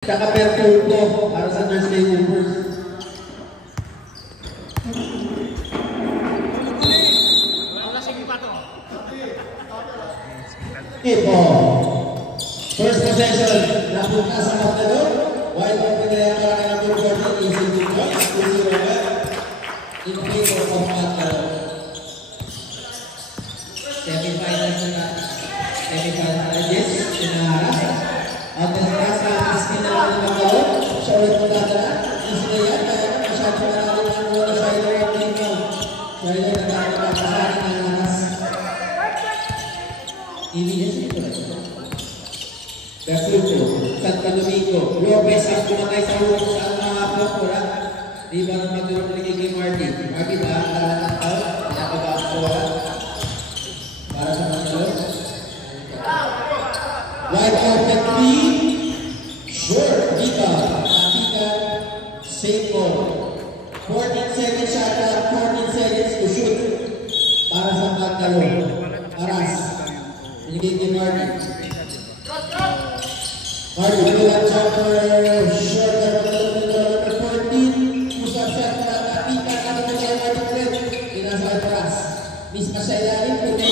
Naka-perturbo para sa Thursday Movers. Ito. First possession. Napunta sa Magdalo. Wide open na yan para kay number 14. Easy to drop. 2-0 in favor of Magdalo. Semi-finals na. Semi-finals. Pinaharas. At ang kasa, iskin na lang ng Magdalo. Siya ulit mo dadala. Easy na yan. Kaya masyado na natin ang muna sa ilo at tingnan. Sa ilo na natin papasahin ang lakas. Ilinis ito na ito. Bertuccio, Santo Domingo, Lopez ang kumatay sa ulo sa mga pokora. Di ba naman doon nagiging Marty? Marty ba? Pinapaba ang pokora. Para sa Magdalo. Wide open three. Short. Dika. Dika. Same ball. 14 seconds shot clock. 14 seconds to shoot. Para sa Magdalo. Aras. Pinigil Marty. Marty, do that jumper. Short number 14. Pusap shot para Dika. Kami ko siya Marty ulit. Pinasa Aras. Miss pa siya ilalim. Puti.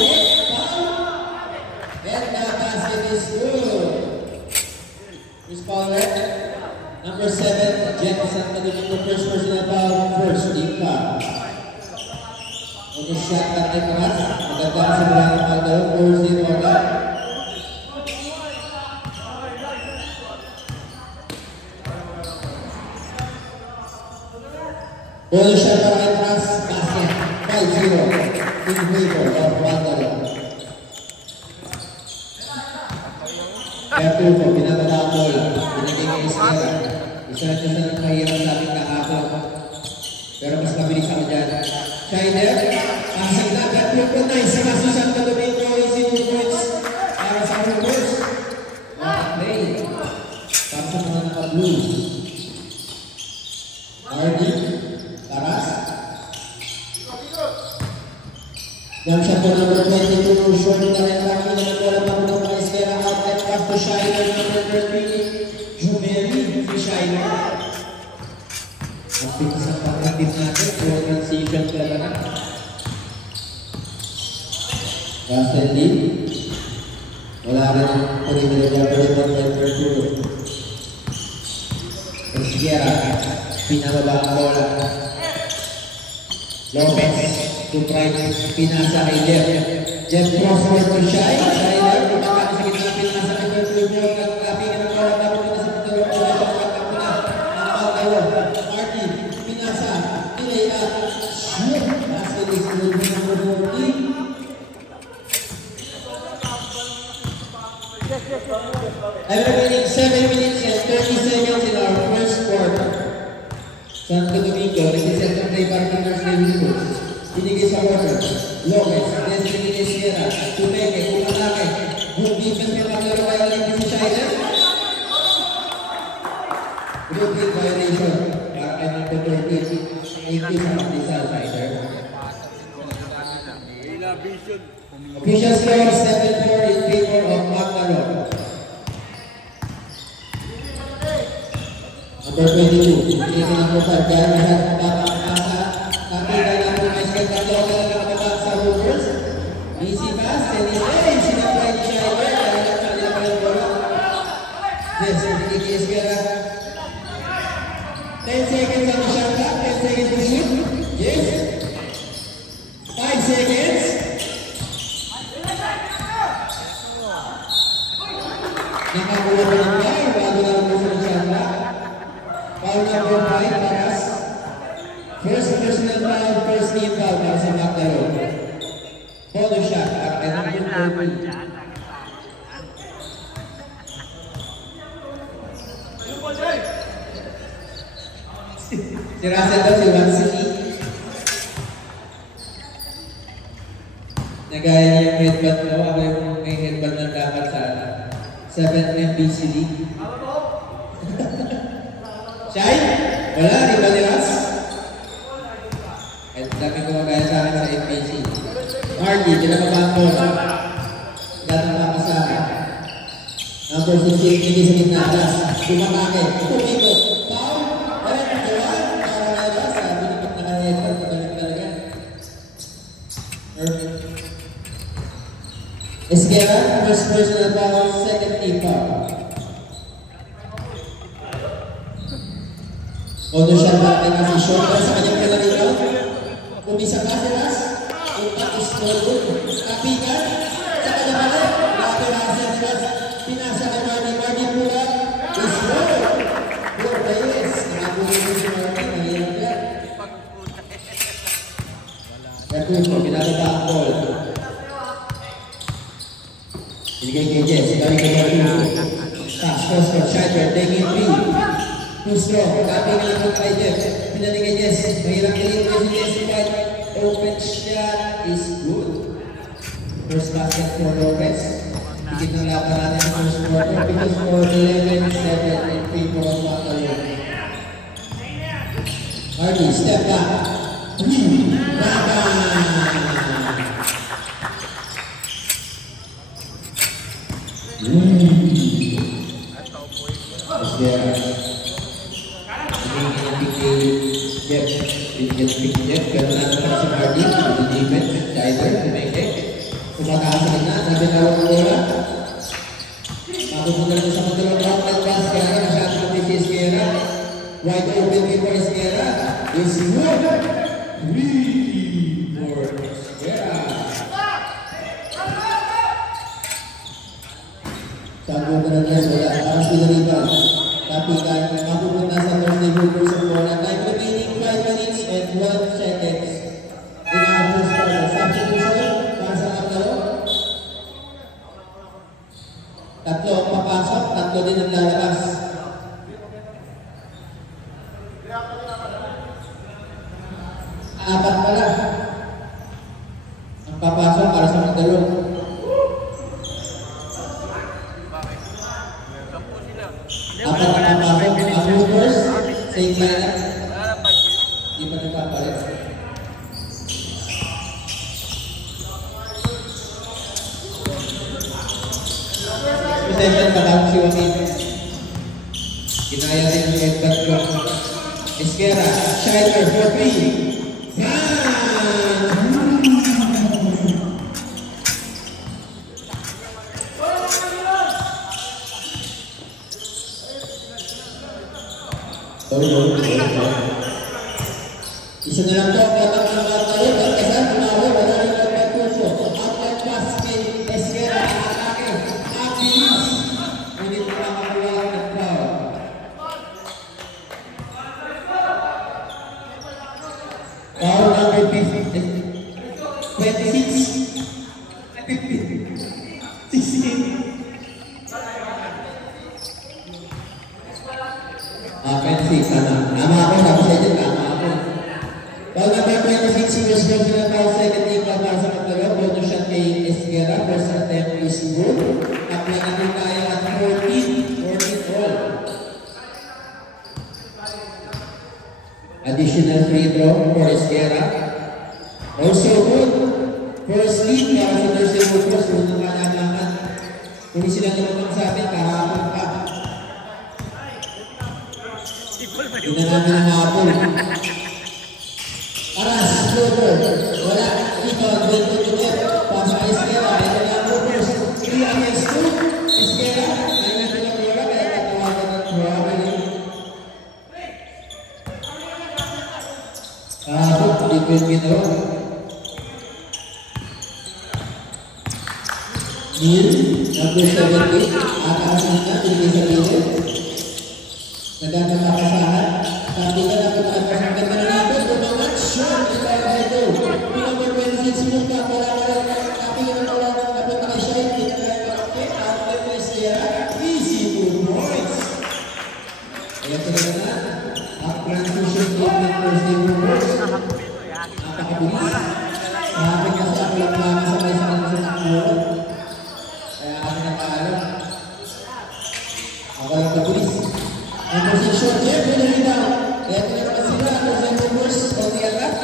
And the basket is good. Miss Paulette, number 7, Jet Santo Domingo, first personal foul, first team foul. On the shot at the pass, magandang sa mga Magdalo, 4-0 agad. On the shot para kay pass, basket, 5-0 in favor of Magdalo. Bertuccio, pinababa ang bola. Pinagay kay Esquera. Isa na mahirap sa ating kahapon. Pero mas mabilis ako dyan. Schneider, passing na. Bertuccio, nice. Pass to Santo Domingo. Easy movements. Para sa Movers. Okay. Para sa mga naka-blue. Hardy. Taras. Jump shot to number 22. Short na rin lang. Pinagbola pa mo ng Esquera. Outlet pass to Schneider. Number 13. Jumeli. Si Schneider. Ang pitis ang pagkakit natin. Puro transition talaga. Russell Lee. Wala rin ang pag-ibigay ng Bertuccio. Esquera. Pinababa ang bola. Lopez. To try pinasa kay Jeff. Jeff crossword to Shai. Schneider. Pagkakit sa gitna pinasa kay Bertuccio. Nagkapingin ang bola. Napunta sa Magdalo. Pagkakit na ang Magdalo. Marty. Pinasa. Pinaya. Shoot. Basket is good with number 14. I'm remaining 7 minutes and 30 seconds in our first quarter. Santo Domingo. Nag-set ng play para ng Thursday Movers. Pinigay sa water. Lopez. Desiree Esquera. Tumeke. Kumalaki. Good defense ng Magdalo. Violation si Schneider. Good hit violation. Para kay number 13. 80 sa Magdisal Schneider. Official score 7-4 in favor of Magdalo. Number 22. Pinigay sa number 5. Kaya masyadong papapasa. Kapigay na po may skate na loka na nakababa sa Rovers. Easy pass, Tenile, sinapay ni Schneider, dahil ang kanila pa yung bola. Yes, pinigay Esquera. 10 seconds on the shot clock, 10 seconds to shoot. Yes. 5 seconds. Nakakuha pa ng foul, bago na ang sa shot clock. Foul number 5, Taras. First personal foul, first team foul para sa Magdalo. Photo shot para kay number 13. Si Russell daw, si One City. Nagaya niya yung headband mo. Ako yung may headband na dapat sa 7th MBC League. Shai? Wala, di ba ni Russ? At dami ko magaya sa akin sa MBC. Marty, pinababa ang bola. Lahat ng papasahan. Number 16, hindi sa gitna. Dumatake. Tumiko. Foul. Correct. Diba? Para sabi na pag naka-headband, pabalik talaga. Esquera, first personal foul, second team foul. Auto shot para kay Casey Short sa kanyang kalaligaw. Umisa Cáceres. Impact is no good. Kapitan. Sa kanyang balik. Lato Cáceres. Pinasa kay Marty Pula. Is good. Good Reyes. Nakabuhin ko si Marty. Mahirap yan. Pertuso. Pinababa ang ball. Binigay kay Jess. Dami kay Pertuso. Pass. Cross for Scheider. Taking 3. Too strong. Tapi nga lang kay Jeff. Pinali kay Jess. Mahirap deliver si Jess. But open shot is good. First basket for Lopez. Higit ng laban natin sa first quarter. Because for 11, 7, and 3 for us Patayo. Hardy, step back. Baba! Pero natin pa si Hardy, yung defense, Scheider, tumengkek. Kumataas sa gitna, nabinawag ang bola. Mapupunta rin sa matulong outlet pass, kaya masyado natin si Esquera. Wide open before Esquera. Is good. 3 for Esquera. Sabi ko na niya, wala. Parang sila rebound. Tapi kan, mapupunta sa Thursday Hoopers sa bola. Time remaining 5 minutes and 1 seconds. Inaabos pa rin. Substitution para sa tatlo. Tatlo ang papasok, tatlo din ang lalabas. Apat pala. Ang papasok para sa Magdalo. Apat ang papasok. Ang Hoopers, same lineup. Di pa nagpapalit. Possession pa lang si Joaquin. Ginaya rin yung headback block. Esquera, Scheider for 3. Isa na lang po, dapat na mga tayo, pagkasan, tumawag, wala rin ang Pertuso. Outlet pass kay Esquera, atake, Aquiles. Ngunit makakakuha ang nag-foul. Foul number 26. 16. 26, tama ako, sabi sa inyo, tama ako. Foul number 26, first personal foul, second team foul para sa Magdalo. Auto shot kay Esquera, first attempt is good. Apply natin tayo at 14 all. Additional free throw for Esquera. Also good. First lead para sa Thursday Hoopers, unang kalamangan. Kung sila naman sa atin, kahapon pa. Ina namin ang hapon. Aras, Slover. Wala. Rebound, well to the left. Pasa kay Esquera. Ito na ang Hoopers. 3 against 2. Esquera. Ay natin ang bola. Kaya katawagan ng traveling. Kahapon, different ginawa. Neil, number 17. Ataasin na. Pinigay sa pilit. Nagkakakasahan. Sabi ka na kung ano ang ganda na nito. Tumangat. Shot. Ito ang ito. Number 26. Minute ka. Wala ka lang. Sabi ka na wala ka. Napunta kay Shine. Pinagkakakit. Outlet na Esquera. Easy 2 points. Ito na. Up transition in the Thursday Hoopers. Napakabilis. Sabi ka sa kulang-kulang sa may sa takbuhan. Kaya kami nagpaalo. Ako lang kabulis. Number 6 short, Jeff, with the rebound. Kaya ito na naman sila, Thursday Hoopers, on the attack.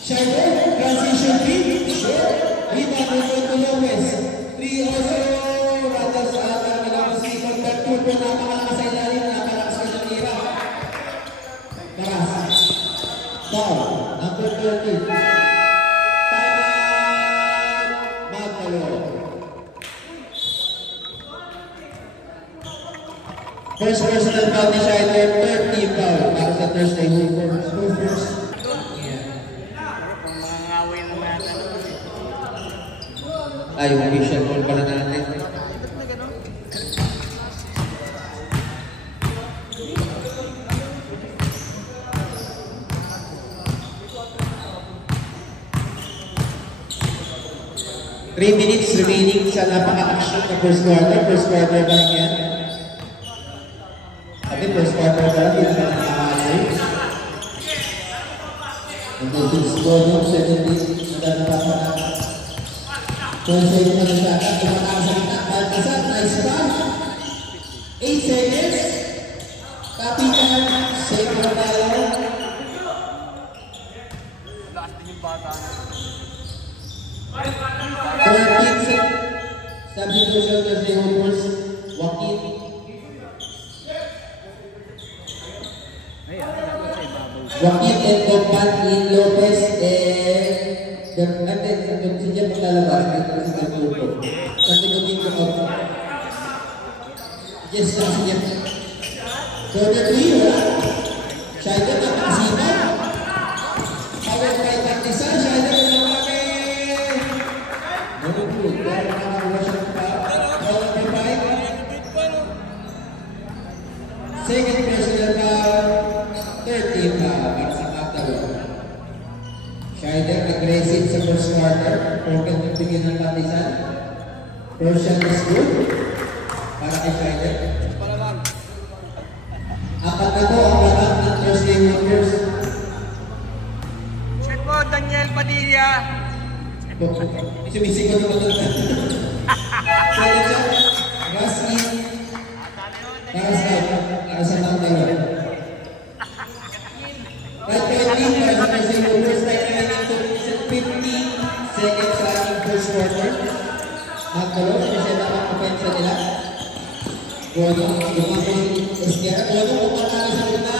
Scheider, transition 3, short. Rebound, movement to Lopez. 3 also, rather sa ating nilabas si Contact 2, napakalakas sa ilan. First personal foul ni Shider, third team foul para sa Thursday Hoopers. Ay, yung official call pala natin. Three minutes remaining sa napaka-action na first quarter. First quarter ba yan? Sabi, first quarter ba yan? Yung sa nakakaloy. Nag-2 score yung 17. Nagdadapa na. 12 seconds na ng shot. Tumatang sa kita. Baltasar, nice pass. 8 seconds. Kapitan, second tayo. Last din yung bata. 14 seconds. Substitution to the Hoopers. Joaquin. Joaquin and Compan in Lopez and si Jeff maglalabas dito sa grupo. Kasi gawin ko ako. Yes, si Jeff. Quarter 3, wala. Shider na pakasipan. Power by Partizan. Shider na kami. Very good. Pero nakakuha siya pa. Power by 5. Second personal foul. Third team foul para sa Magdalo. Shider aggressive sa first quarter. Broken yung bigyan ng Partizan. First shot is good. Para kay Shider. Apat na to ang lahat ng Thursday Hoopers. Check mo, Daniel Padilla. Sumisigaw naman doon. Second shot. Gas in. Para sa Magdalo. Right 20 para sa Thursday Hoopers. Right 50 seconds sa ating first quarter. Magdalo, siniseta ang offensa nila. Bono, lumabang Esquera. Bono, umatake sa lima.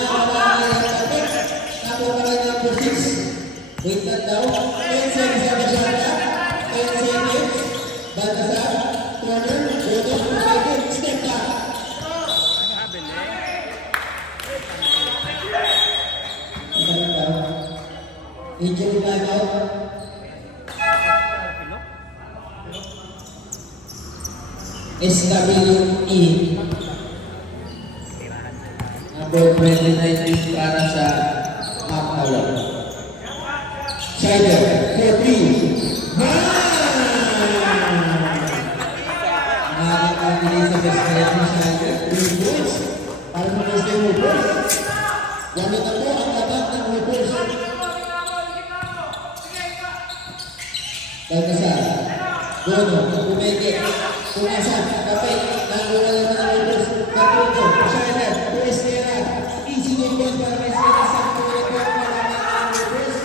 Tapos pa rin number 6. Wait lang daw. 10 seconds sa Bashara. 10 seconds. Baltasar. Corner. Bono, 2 seconds. Step back. Isa lang daw. Injury time out. SWE number 29 para sa Magdalo. Shider, 4-3. Nakakabili sa best-friend ni Shider. 3 points para sa Thursday Hoopers. Gamit na po ang labat ng Hoopers. Baltasar, Bono, Pumeke, Pumasan, Kapay, Naguna lang ng Hoopers, Kaputo, Shider, Esquera, easy game goals para kay Esquera sa Pumeke ng Hoopers.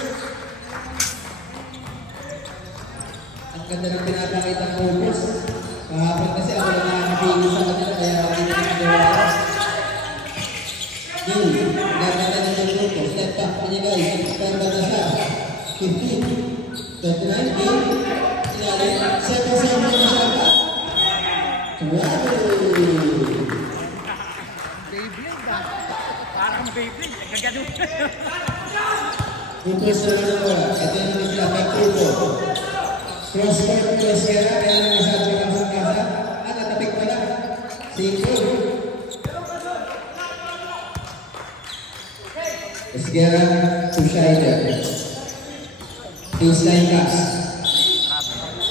Ang ganda ng pinapakita ng Hoopers. Kahapon kasi ako lang nakakapigil sa kanila kaya hindi na nagagawa. New, gaganda ng grupo, step back, pinigay, Pern Baltasar, 15, 29, game, ilalim, 7-7 na siya pa. Wow! Beyblade ba? Parang Beyblade. Gagano. Hoopers na lang ako. Ito yung sila kay Puto. Cross-court ko Esquera, kaya lang masyado kasang-kasa. Natapik pa lang. Single. Esquera to Shider. Baseline pass.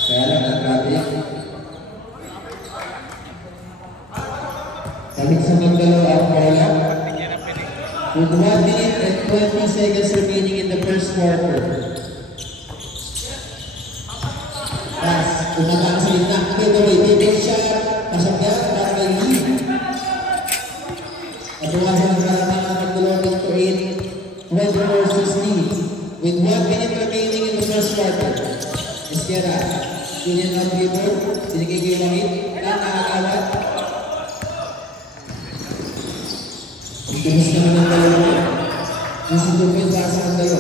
Kaya lang nagkabi. Balik sa Magdalo ang bola. With 1 minute and 20 seconds remaining in the first quarter. Pass. Umatang sa lintang. Takeaway. Take shot. Pasakyan. Para kay Lee. Patuwasan ang kalaman ng Magdalo to 8. 24-16. With 1 minute remaining in the first quarter. Esquera. Julian Rodrigo. Sinigigilawin. Nakakawat. Tumis naman ang dalawa. Isipin para sa Magdalo.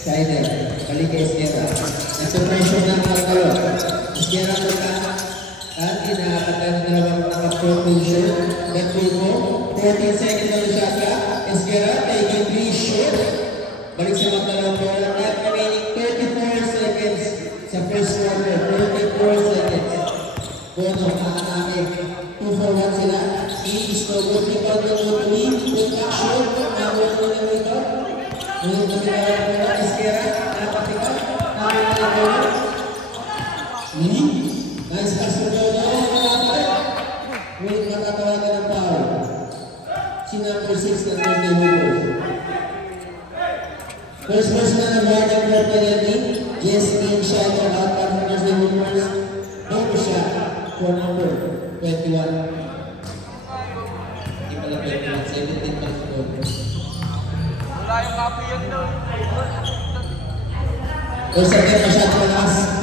Shider. Balik kay Esquera. Nasa-pressure ng Magdalo. Esquera At inaapatan ng dalawang naka-propulsion. That will go. 14 seconds on the shot clock. Esguerra taking 3 shoot. Balik sa mga dalawang bola. At remaining 34 seconds sa first quarter. 34 seconds. Bono, nakakakit. 2 for 1 sila. Is no good. Rebound ng Lutuli. Good action. Nabot mo na ito. Ngunit na pinawala mo na. Esguerra. Nakapatikat. Nabot na bola. Nice pass for Jojo. Ngunit matatawagan ng foul. Si number 6 na Thursday Hoopers. First person na nag-warning for penalty. Jesse and Shadow out for Thursday Hoopers. No shot for number 21. Hindi pala 21, 17 pa sa Hoopers. Wala yung copy yun daw. First again, masyado malakas.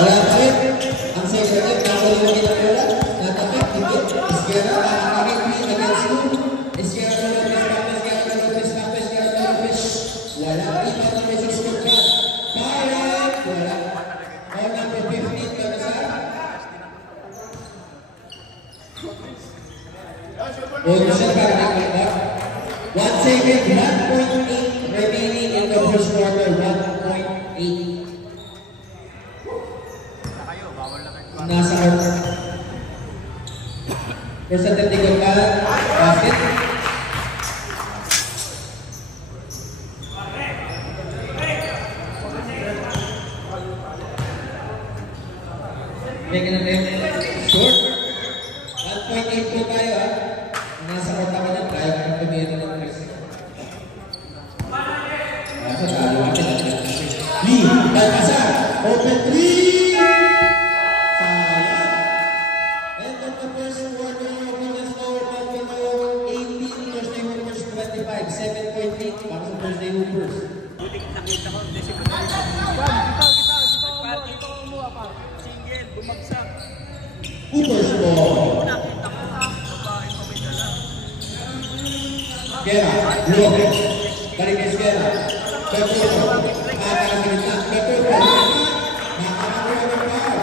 Wala pa rin. Ang second game, nakalimutin ang bola. Natapik, dikit. Esguerra, nakakakit. Against 2. Esguerra, Lopez. Wala. Iba number 6 for Brad. Power. Wala. All number 15, Kabasar. Siya para 1 second, 1.8 remaining in the first quarter. 1.8. Nasa out. First attempt tinggal ka. Basket. Bigyan natin. Short. 1.8 po tayo ha. Nasa out ako na. Kaya ka pamira ng press. Nasa talo natin. Lee. Balcazar. Open 3. Para sa Thursday Hoopers. Nakita ko, hindi si Single, bumagsak. Hoopers ball. Nakita ko, babae pa may dala. Guerra, Lopez. Balik kay Guerra. Betul. Makakagita. Betul. Makakagita ng foul.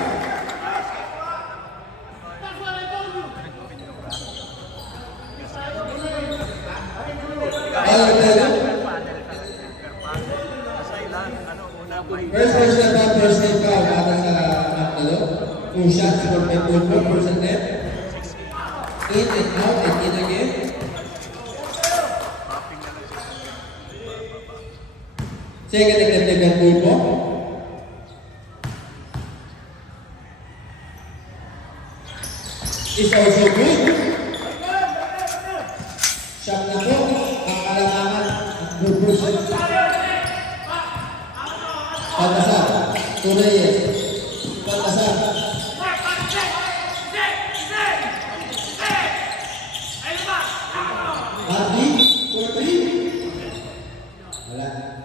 First person na first name foul para sa Macdalo. 2 shots for Betul. First attempt. In and out and in again. Second attempt ng Betul. Is also good. Shot na po. Ang kalamangan. Good person. Balcazar, Torreyes, Balcazar. Marty, 4-3. Wala.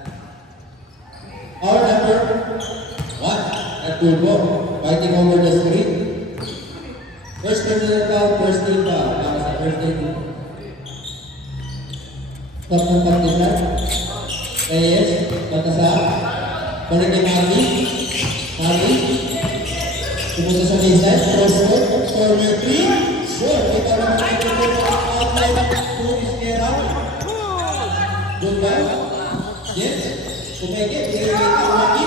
Our number 1 at Turbo, fighting over the screen. First personal foul, first team foul. Para sa first team. Top ng Balcazar. Reyes, Balcazar. Balik kay Marty. Pumunta sa baseline. Crosscourt. Corner 3. Sure. Ito lang ang outline. 2 is Guerra. Good ball. Yes. Kumegit. Bigay kay Marty.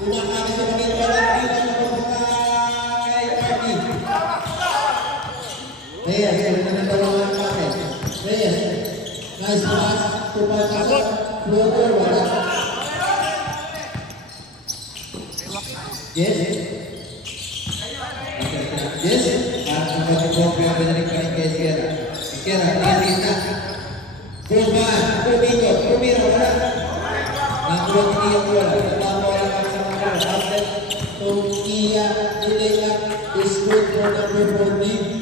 Kumakami sa mga wala. Hindi na mapunta kay Marty. Reyes. Sabi na ng dalawang packet. Reyes. Nice pass. Tupal pasok. Floater. Wala. Yes. Yes. At ang pag-ibok yung pinalik pa rin kay Esguerra. Esguerra, tiyasin na. Guzman, Rumiro, wala. Nakulong niya ko wala. Nababa wala ka sa mga wala. Outlet, Tongia, Dilena, is good for number 14.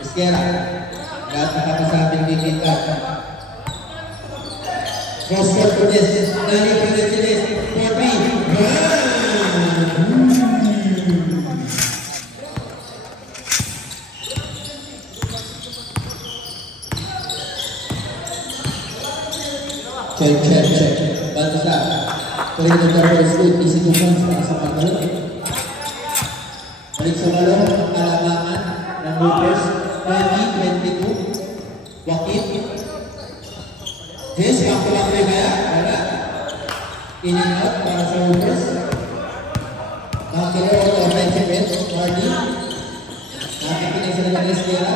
Esguerra, lahat nakapasabing dikita. Crosscourt for this. Nani Pilipinis. 4-3. Check. Bansa. Kaya nagkaroon ng good. Easy 2 points para sa pagkaroon. Balik sa balon, ang kalamangan ng Hoopers. 20-22. Joaquin. Jess, back-to-back rin kaya? Wala. In and out para sa Hoopers. Nakakilaro ito ang offensive end. Marty. Nakakipinay sila ng Esquera.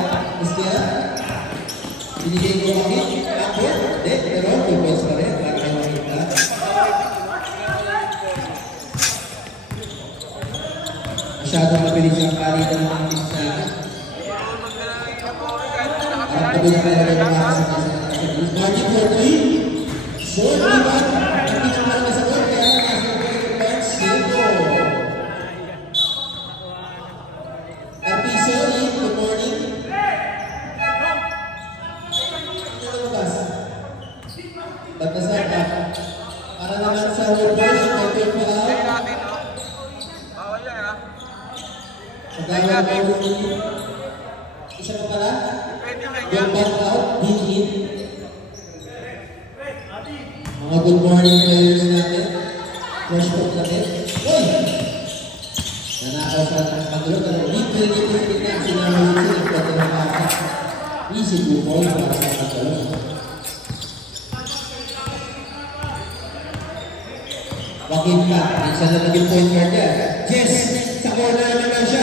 Binigay ko Joaquin. Backward. Hindi, pero 2 points pa rin. Para kayo makita. Masyadong mabilis ang palitan ng team sa ang kabilang kaya rin ang makasama sa Marty for 3. Short rebound. Nakikita mo lang sa goal. Kaya nasa bench. Silvo. Tapiso, good morning. Ito lumabas. Batasan ka. Para naman sa Hoopers, may pa out. Pagkawa mo isa pa pala. Yung back out, in. Mga good morning players natin. Fresh talk natin. Uy! Nanakaw sa pagkawa. Pero little na sinamalit sila. Pwede na maka. Easy 2 points para sa pagkawa. Joaquin ka. Minsan na naging point guard yan. Jess! Sa corner naman siya.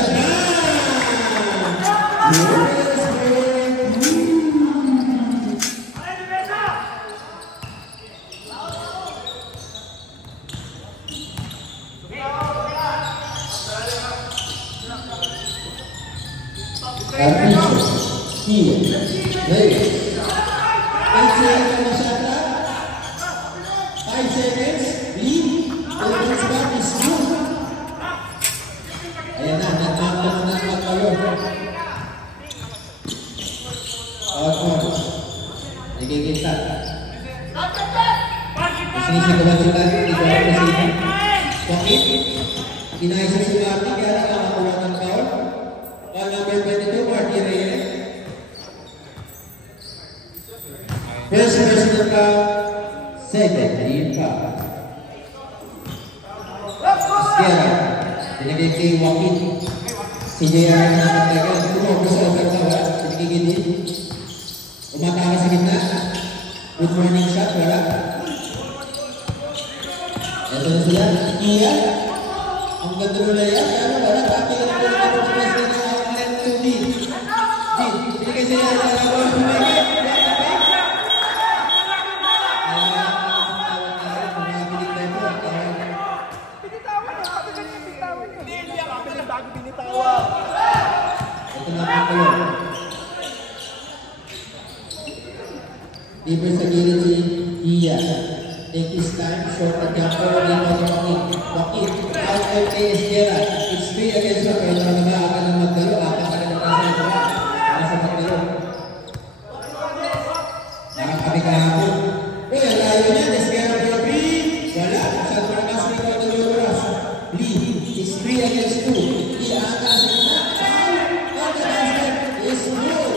First personal foul, second team foul. Esquera, binigay kay Joaquin. Si JR na nagtagal. Tumoko sa pagtawa, binigay din. Umataka sa gitna. Good morning shot, wala. Ito na sila, Iya. Ang ganda ng layout, ano wala. Bakit na po na po na outlet to D. Binigay sa JR, wala ko bumigay. Libre sa gilid si Iya. Take his time, short at jumper, Joaquin. Out of Esquera. It's 3 against 1. Kaya naman ba akan ng magdalo? Akan ka na nasa ito. Nasa magdalo. Nakakabi kahapon. Uy, ang layo niya. Esquera for 3. Wala. Sa trakas ni Cotto Oras. Lee. It's 3 against 2. Iya atas. Out the basket. It's good.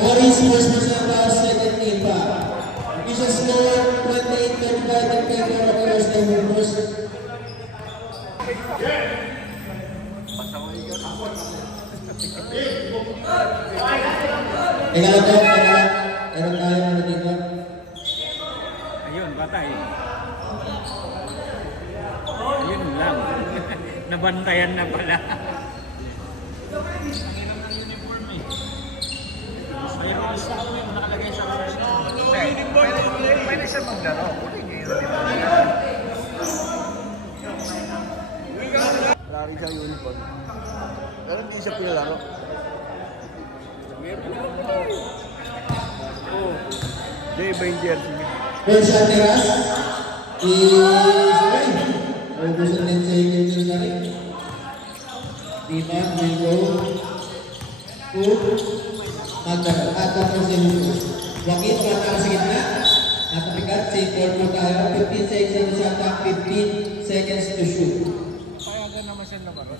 First personal foul, second team foul. Official score 28-35 in favor of Thursday Hoopers. Teka lang. Meron tayo ano dito. Ayun, patay. Ayun lang. Nabantayan na pala. Nakalagay sa pwede siya maglaro. Wala rin siyang uniform. Pero hindi siya pinalaro. Oh, di iba yung jersey niya. First shot Teras is right. Ubusan din sa inyo na rin. Rebound will go to Magdala. At tapos yung Joaquin, pata sa gitna. Natapikat, safe ball po tayo. 15 seconds sa attack, 15 seconds to shoot. Payagan naman siya na baro.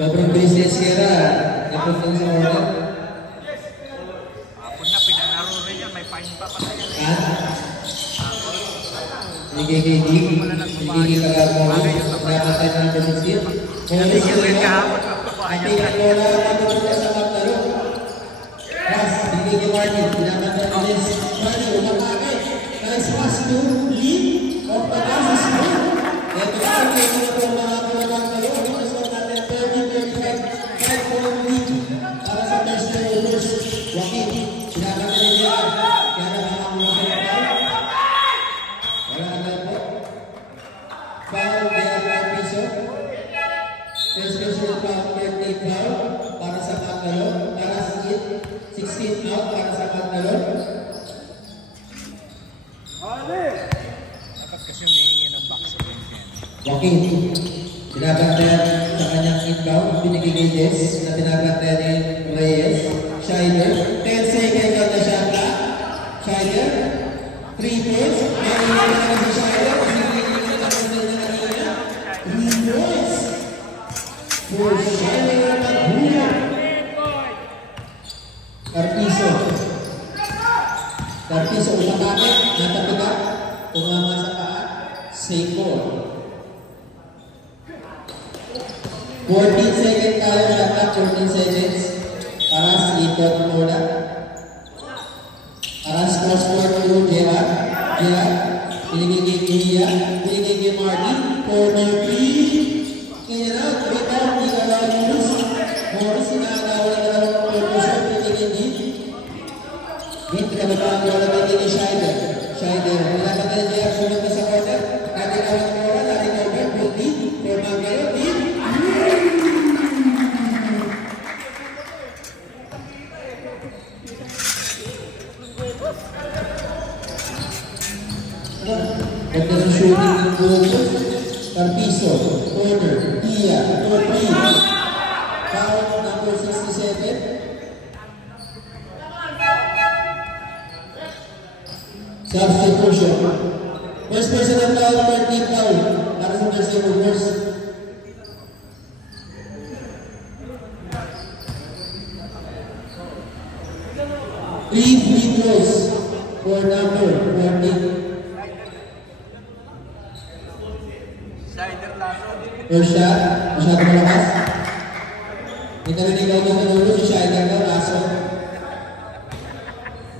Sobrang bilis ni Sierra. Napunta sa order. Ako na, pinalaro rin yan. May fine pa pala yan. Nagiging kagagawa. Napatay na number 16. Nagiging rin kahapon. Tingnan mo na patuloy sa maglaro. Pass, nagiging Martin. Pinapatay na Liz. Martin, umakakay. Nice pass to lead. Off the pass is good. Ito na, ito na po mga kalagang kayo. Ito natin 30-35. 5-point lead. Para sa first overs. Joaquin, pinapatay na niya. Kaya nakakakuha ko na tayo. Wala na po. Foul, kaya Carpizo. First personal foul, third foul. Para sa Mangalore. Para sa 16 out para sa Mangalore. Dapat kasi humihingi ng box sa Joaquin, binabantayan sa kanyang inbound, binigay Des na binabantayan ni Reyes. Scheider, 10 seconds on the shot clock. Scheider, 3 points. Naiingat na si Scheider. 3 points. For Scheider Magbuya. Carpizo. Carpizo, umakakit, natapigat, tumama sa paa, safe ball. 14 seconds tayo, shot clock, 14 seconds. Aras, ikot muna. Aras, cross court to Gerard. Gerard, binigay kay Gia, binigay kay Marty. Corner 3. In and out, rebound, di ka lang Morris. Morris, sinagawa na dalawang promotion, binigay kay Dean. Dean, pinababang wala binigay kay Scheider. Scheider, wala ka tayo Gerard, sunod na sa corner. Natin awang moral, natin over, good Dean. For Mangalore, Dean. Ganda ng shooting ng Gogo. Carpizo, corner, Dia, number 3. Foul number 67. Substitution. First personal foul, 13 foul. Para sa first overs. Three free throws for number 14. Scheider Lasso. First shot, masyado malakas. May narinig ako doon sa ulo, si Scheider daw, Lasso.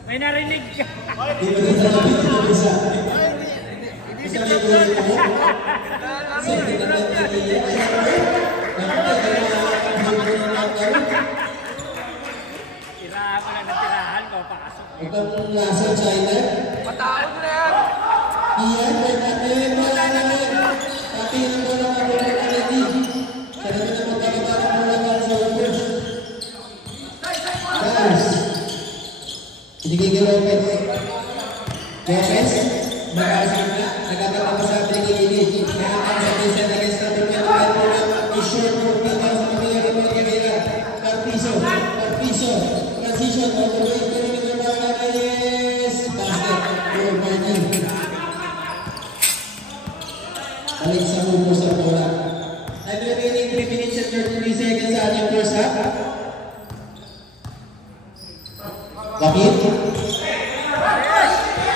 May narinig ka. Di ba din sa labit, ito isa. Hindi Isa ka may goal ko. Sa tinatang kaniya. Tirahan ko lang ng tirahan ko. Pakasok. Itong Lasso, Scheider. Pataon na yan. Iyan, may natin, wala namin. Pati ng bola ka bola ka ready. Sa namin na magkakabarang bola para sa overs. Guys, binigay kay Lopez. Lopez, makakasin na. Nagkakatama sa binigay kay Lid. Nakakatama sa Vincent against number 25. I-short for 2,000 na mga rin mga kagaya. Carpizo, Carpizo. Transition, all the way. Pinigay kay Martinez. Basket for Martin. Balik sa hubo sa bola. I'm remaining 3 minutes and 33 seconds sa ating first half. Bakit?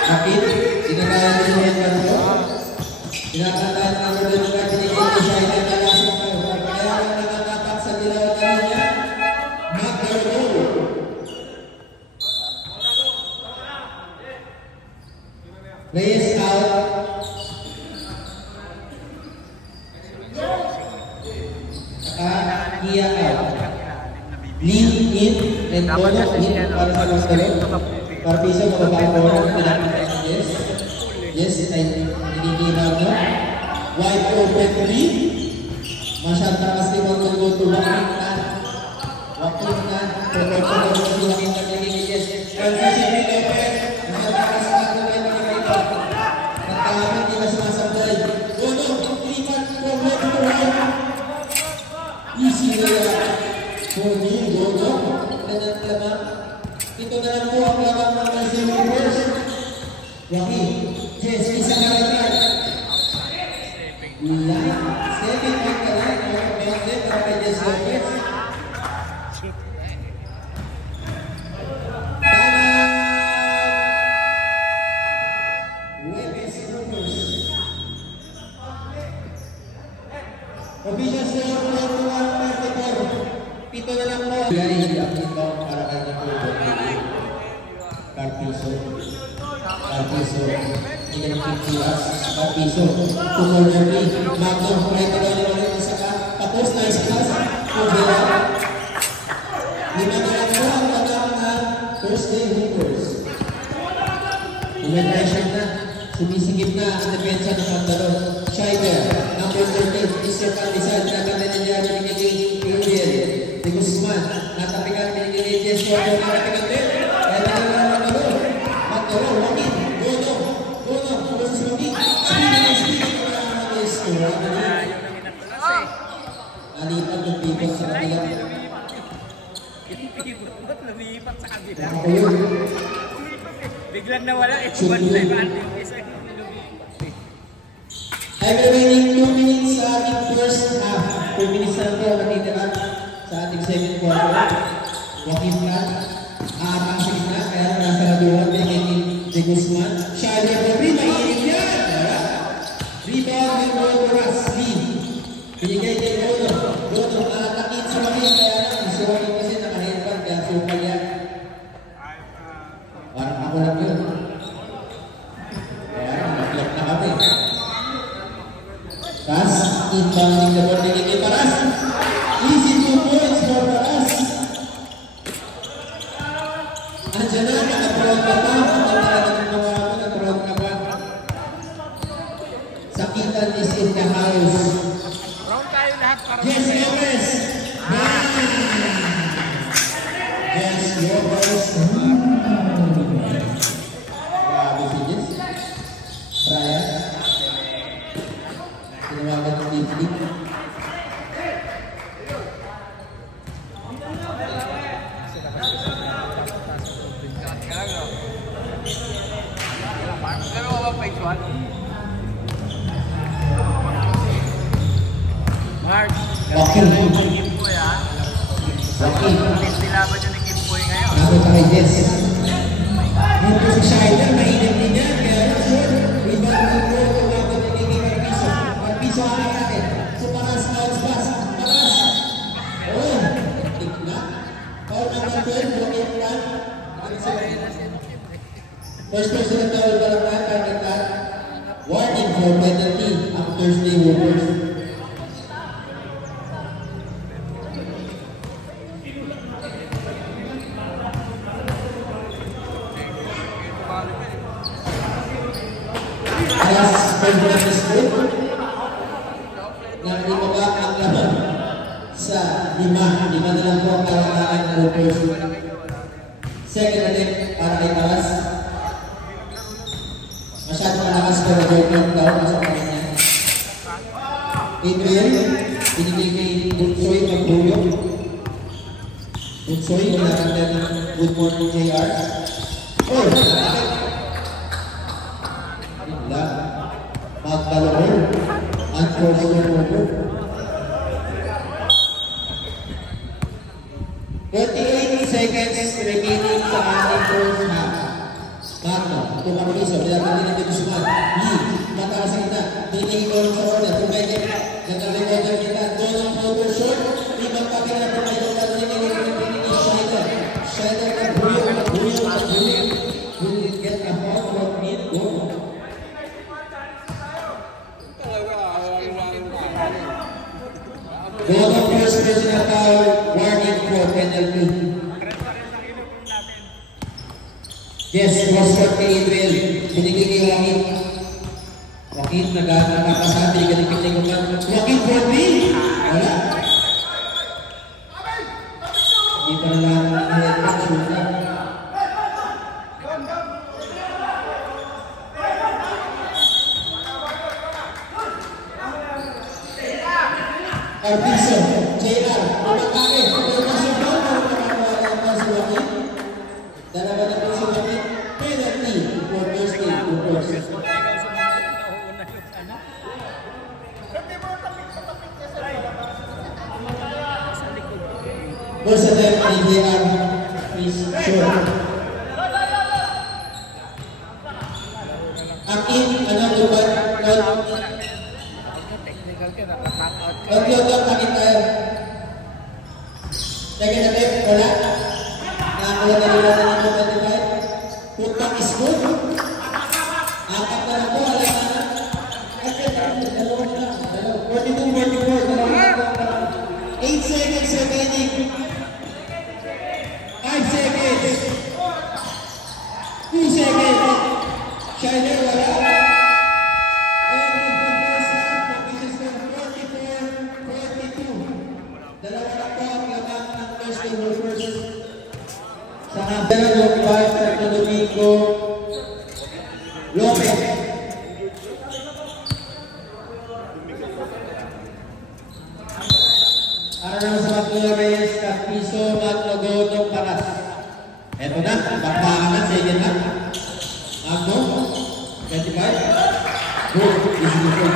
Bakit? Sinagaya nyo yung head man ito? Sinagaya nyo yung head man binigay ko siya yung nalasin ko. Kaya lang nakatapak sa dilaw na niya. Magdaro. Reyes out. Gia out. Lead in and Bono in para sa Mangalore. Carpizo mababa ang bola. Pinapitay ng Yes. Yes, ay nagiginaw na. Wide open 3. Masyad na kasi mag-go to Joaquin na. Joaquin na. Promotion na si Joaquin na nagiging Yes. Transition ni Lopez. Masyad na kasi mag-go to Nagkakamit, di ka sumasablay. Bono, 3-4 from left to right. Easy na yan. ng lamang. Ito na lang po ang lamang ng Marcelo First. Joaquin, Jess, isang karatay. Line, 7 point ka line. Benson, para kay Jess Lopez. Official score 41-34. Pito na lang po. Gary, ang ito para kay Nakubo. Carpiso. Hindi ka ng Pilas. Carpiso. Tumor Nervi. Magno. Right na lang naman yung isa ka. Tapos, nice pass. Ujela. Lima na lang po ang matang na first day hoopers. Ume-pressure na. Sumisigip na ang depensa ng Pagdalon. Scheider, number 13, Mr. Palisad, nakatay niya ni Gabriel. De Guzman, natapikan ni Jess Lopez, natapikan din. Kaya nagkaroon ng Magdalon. Magdalon, Joaquin, Gono, versus Joaquin. Speed, Alipat ng pipot sa kabila. Lumipat sa kabila. Ako yun. Biglang nawala, iwan na iwan. I'm remaining 2 minutes sa ating first half. 2 minutes na ito natitira sa ating second quarter. Joaquin Plan, aatang sa gitna, kaya nasa raduhan, pinagiging De Guzman. Shia Lebron, mainit yan! Rebound ng Honduras, Lee. Pinigay kay Gono, nakatakin sa Joaquin, kaya si Joaquin kasi naka-headband, kaya super yan. Parang ako lang yun. Kaya mag-lock na kami. Tas, inbounding the ball kay Paras. Easy 2 points for Paras. Andiyan na, nakaproud ka pa. Nakaproud ka pa. Sakitan is in the house. Round tayo lahat para Jess Lopez. Jess Lopez. Grabe si Jess. Brian. Tinawagan ng deeply. Mark, Joaquin. Kimboy ha? Joaquin. Nilaban niya ni Kimboy ngayon. Nako ka kay Jess. Dito si Scheider, mainit din yan. Kaya sure, rebound ng goal, tumagot ng kay Carpiso. Carpiso halang natin. So Paras, bounce pass. Paras. Oh, tigna. Foul number 12, Joaquin Plan. First person na tawag pa lang na, target na. Warning for penalty ang Thursday Warriors. Alas, Ferdinand is good. Nang di ba ang laban sa lima na lang po ang kawakaan ng Warriors. Second attempt para kay Alas. Masyadong malakas pero joke daw sa kanya. Adrian, binigay kay Bunsoy Magbuyo. Bunsoy, wala kang ng good morning JR. Oh, wala. Magdalon. Unfortunate over. 28 seconds remaining sa ating first half. Magno, tumakiso, nilaban din ang Guzman. Lee, mataas sa kita. Tinigil ko sa order. Tumeke, nagkalimutan kita. Donong over short. Di magpapin na pumayo ka doon ni Scheider. Scheider na buyo. Will get a ball from mid-goal. Donong first personal foul. Warning for penalty. Yes, cross-court kay Adriel. Binigay kay Joaquin. Joaquin, nagkakasabi, ganipin ko man. Joaquin, 40! Wala. Hindi pa nalang headback, shoot na. Carpiso, JR, pumatake. First attempt ni JR is short. Ang in, ano, lupa, Technical ka, nakaka-knockout ka. Pag-yotong kami tayo. Second attempt, wala. Nakakuha na nila na ng 25. Putang is good. Apat na lang po, wala na. 42-44, dalawa na. 8 seconds remaining. 5 seconds. 2 seconds. Shiner, wala. Dalawa na po ang laman ng Thursday Hoopers. Sa hanggang ng 5 sa Domingo Lopez. Araw sa Flores, Capiso, Magnogodong Paras. Eto na, bakbakan na, sige na. Magno, 25. Good, isusunod.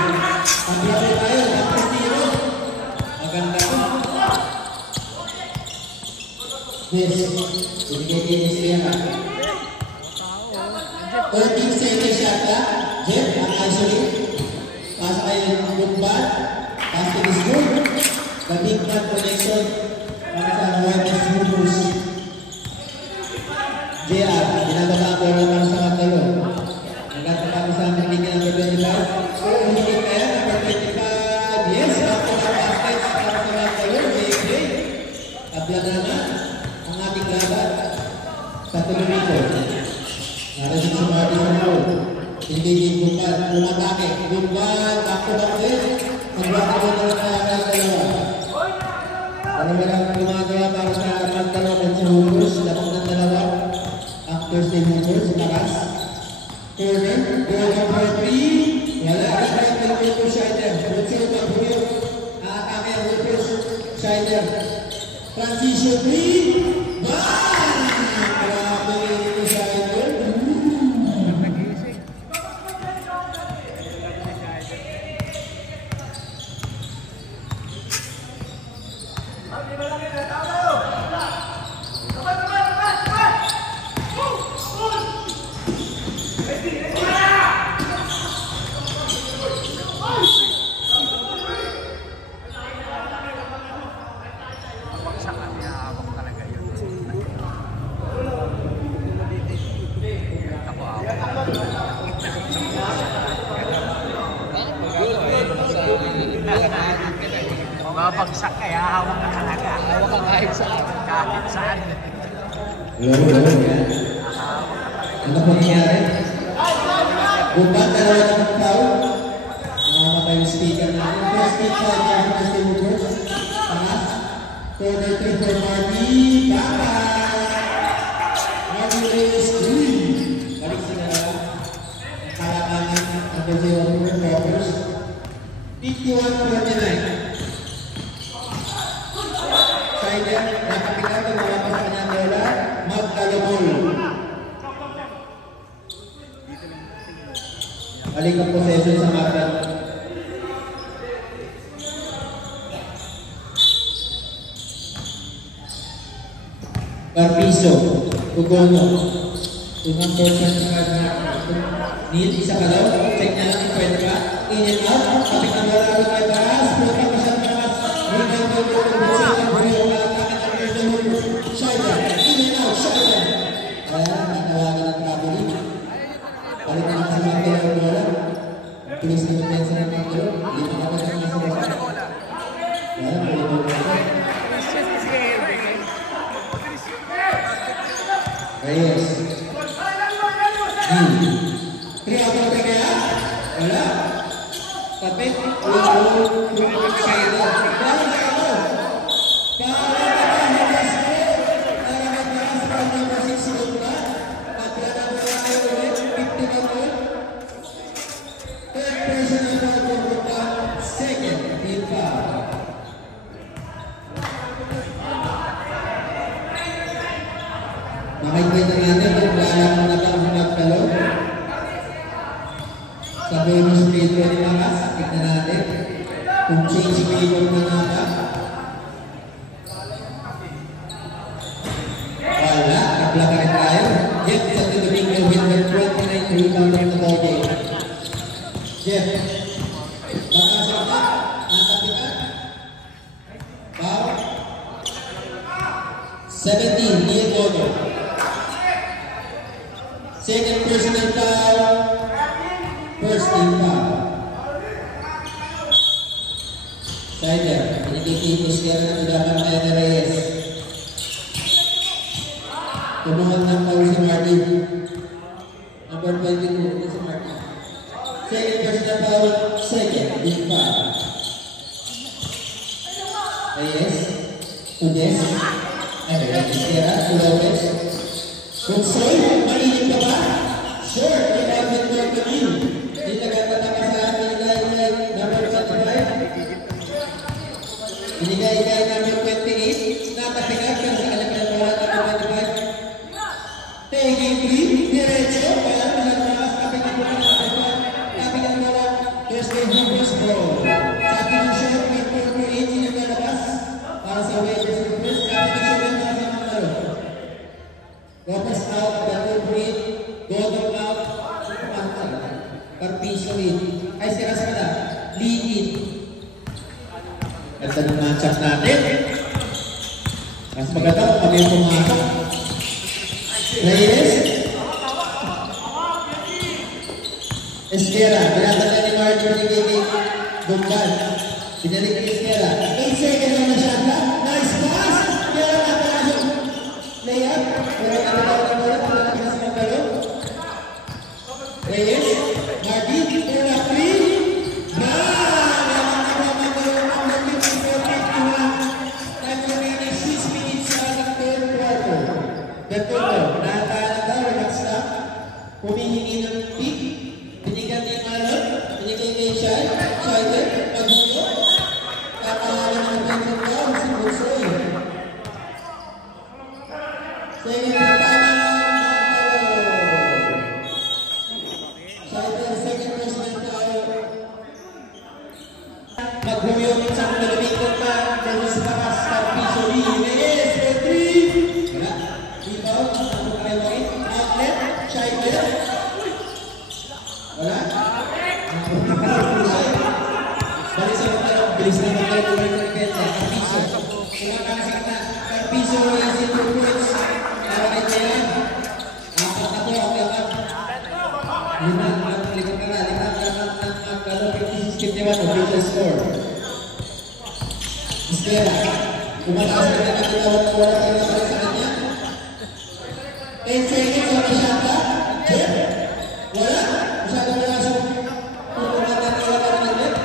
Pag-lapit tayo, tapos tiro. Maganda ko. Yes, binigay siya na. 13 seconds yata. Jeff, ang isolate. Pasa kayo ng Bumban. Basket is good. The big man connection. Para sa Webes Hoopers. JR, binababa ko naman sa Matalo. Nagkatapak ko sa amin hindi number 25. Hindi kaya number 25. Yes, back to the baskets para sa Matalo. JJ. Tabla naman ang ating laban sa Tulumiko. Narating sa mga isang hindi Bumban. Pumatake. Bumban, back to back din. Magbaka ko na dalawa. Dalawa lang gumagawa para sa Matalo at sa Hoopers. Dapat ng dalawa. Thursday Hoopers, Paras. Corner, goal number 3. Wala, isang ng Hoopers, Scheider. Butso, Maghuyo. Nakakame ang Hoopers, Scheider. Transition 3. Bang! Grabe ito, Scheider. Mabagsak kaya hawak ka talaga. Hawak ka kahit saan. Kahit saan. Ano po nangyari? Bumban, dalawa ng foul. Namamatay yung speaker natin. First speak foul niya ang Thursday Hoopers. Paras. Corner 3 for Marty. Baka! Marty Reyes Green. Balik sa nalawa. Kalakanan ang Thursday Hoopers. 51-49. Scheider, nakapitan ng mga pasangan nila, magkalabol. Balik ang possession sa Mata. Carpizo, Tugono. Tunang person sa Neil, isa ka daw. Check na lang, pwede ka. In and out, kapit ang wala ko kay Paras. Puta ko sa Paras. Scheider, in and out, Scheider. Ayan, natawagan ng traveling. Balik na lang sa mga kailangan bola. Tulis na yung tensa ng mga kailangan. Hindi na kapag ang nasa basa. Ayan, balik mo bola. Reyes. Three out of the kaya? Wala. Kapit. Scheider. Makikita natin kung gaano na lang magkalo sa bonus play ni Maras. Tignan natin kung change favor na nata. 17, Neil Godo. Second personal foul. First team foul. Sider, pinikikitos kaya na nilaban tayo na Reyes. Tumuhan ng foul si Martin. Number 22, si Martin. Second personal foul, second team foul. Reyes, Udes, Esquera, Lopez, Kutsoy, mainit ka ba? Short, kailangan mo ito rin. Hindi nagkakataka sa amin number 25. Binigay kay number 28, nakatingag ka sa alam ng bola number 25. Taking three, diretso, kaya pinagmakas, kapit ng bola, first game home first ball. Sa ating short, may 4-8, sinagalabas para sa wages of first, kapit ng short, para sa mga laro. Lopez out, Beto Breed, Godon out, Carpizo in. Ay, siras ka na, Lee in. Ganda ng matchup natin. Mas maganda kung kami yung pumasok. Reyes. Esquera. Binatala ni Martin ni Gigi. Dumban. Binalik ni Esquera. 8 seconds na shot na. Nice pass. Pero natala yung layup. Pero natala yung bola. Pero natala sa magkalo. Reyes. Martin. Pero na free. Humihingi ng pick, binigyan ni Marlon, binigay kay Shai, Shider, Pagbuto, kapahalan ng Benson Brown, si Butsoy. Second time, Shider, second personal foul. Maghumiyot sa lumikot pa, Dennis Paras, Carpizo, Reyes, Petri. Wala, rebound, outlet, Shider. Wala. Balik sa mga bilis na mga tuloy sa depensa. Carpizo. Kumakasak na. Carpizo is in the points. Narakit niya yan. Apat na po ang laban. Lima na. Kalo 56-51 official score. Esquera. Kumakasak na nakatawag na wala kayo sa kanya. 10 seconds on the shot clock. Jeff. Wala. Masyado wala sa pupungan natin wala ka ng net.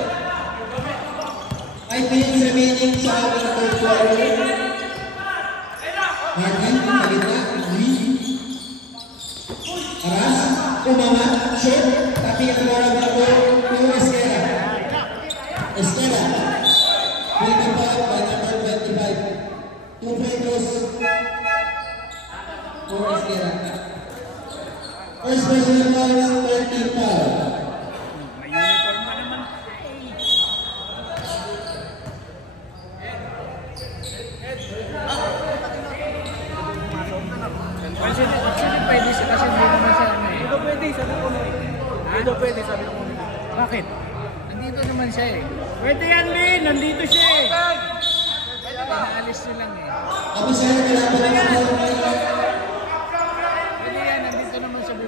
5 minutes remaining sa ating third quarter. Martin, kalita, Lee. Aras, umama, short. Tapi ang warang na po, Esquera. Esquera. Breaking back by number 25. 2 free throws. For Esquera. First personal foul, 13 foul. May uniform pa naman. Actually, pwede siya kasi hindi naman siya ano eh. Ito pwede, sabi ko. Ito pwede, sabi ko. Bakit? Nandito naman siya eh. Pwede yan, Lin! Nandito siya eh. Naalis niyo lang eh. Ako sa'yo, kailangan na Pwede yan, nandito naman siya.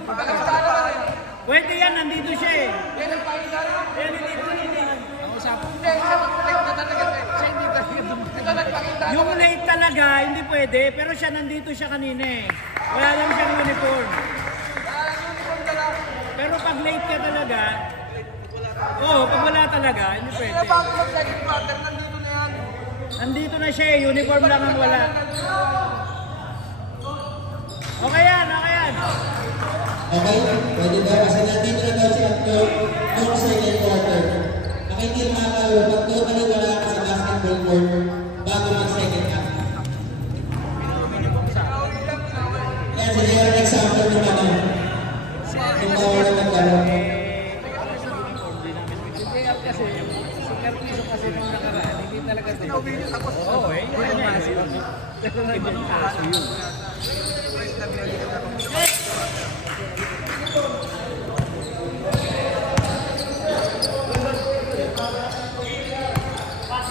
Pwede yan, nandito siya eh. Yan ang pangitari. Yan, nandito niya. Ang usapan. Hindi, siya na talaga. Siya hindi talaga. Yung late talaga, hindi pwede. Pero siya nandito siya kanina eh. Wala lang siyang uniform. Pero pag late ka talaga, pag wala talaga, hindi pwede. Nandito na siya eh, uniform lang ang wala. Okay yan, okay yan. Okay, pwede ba? Kasi nandito na daw siya noong second quarter. Nakikita mga kayo, pag totally wala ka sa basketball court bago mag-second half. Kaya sila yung example ng ano. Yung tawala ng gano'n. Kasi si Carpizo kasi nung nakaraan, hindi talaga din. Oo eh, yun ang maso. Pero ibang kaso yun.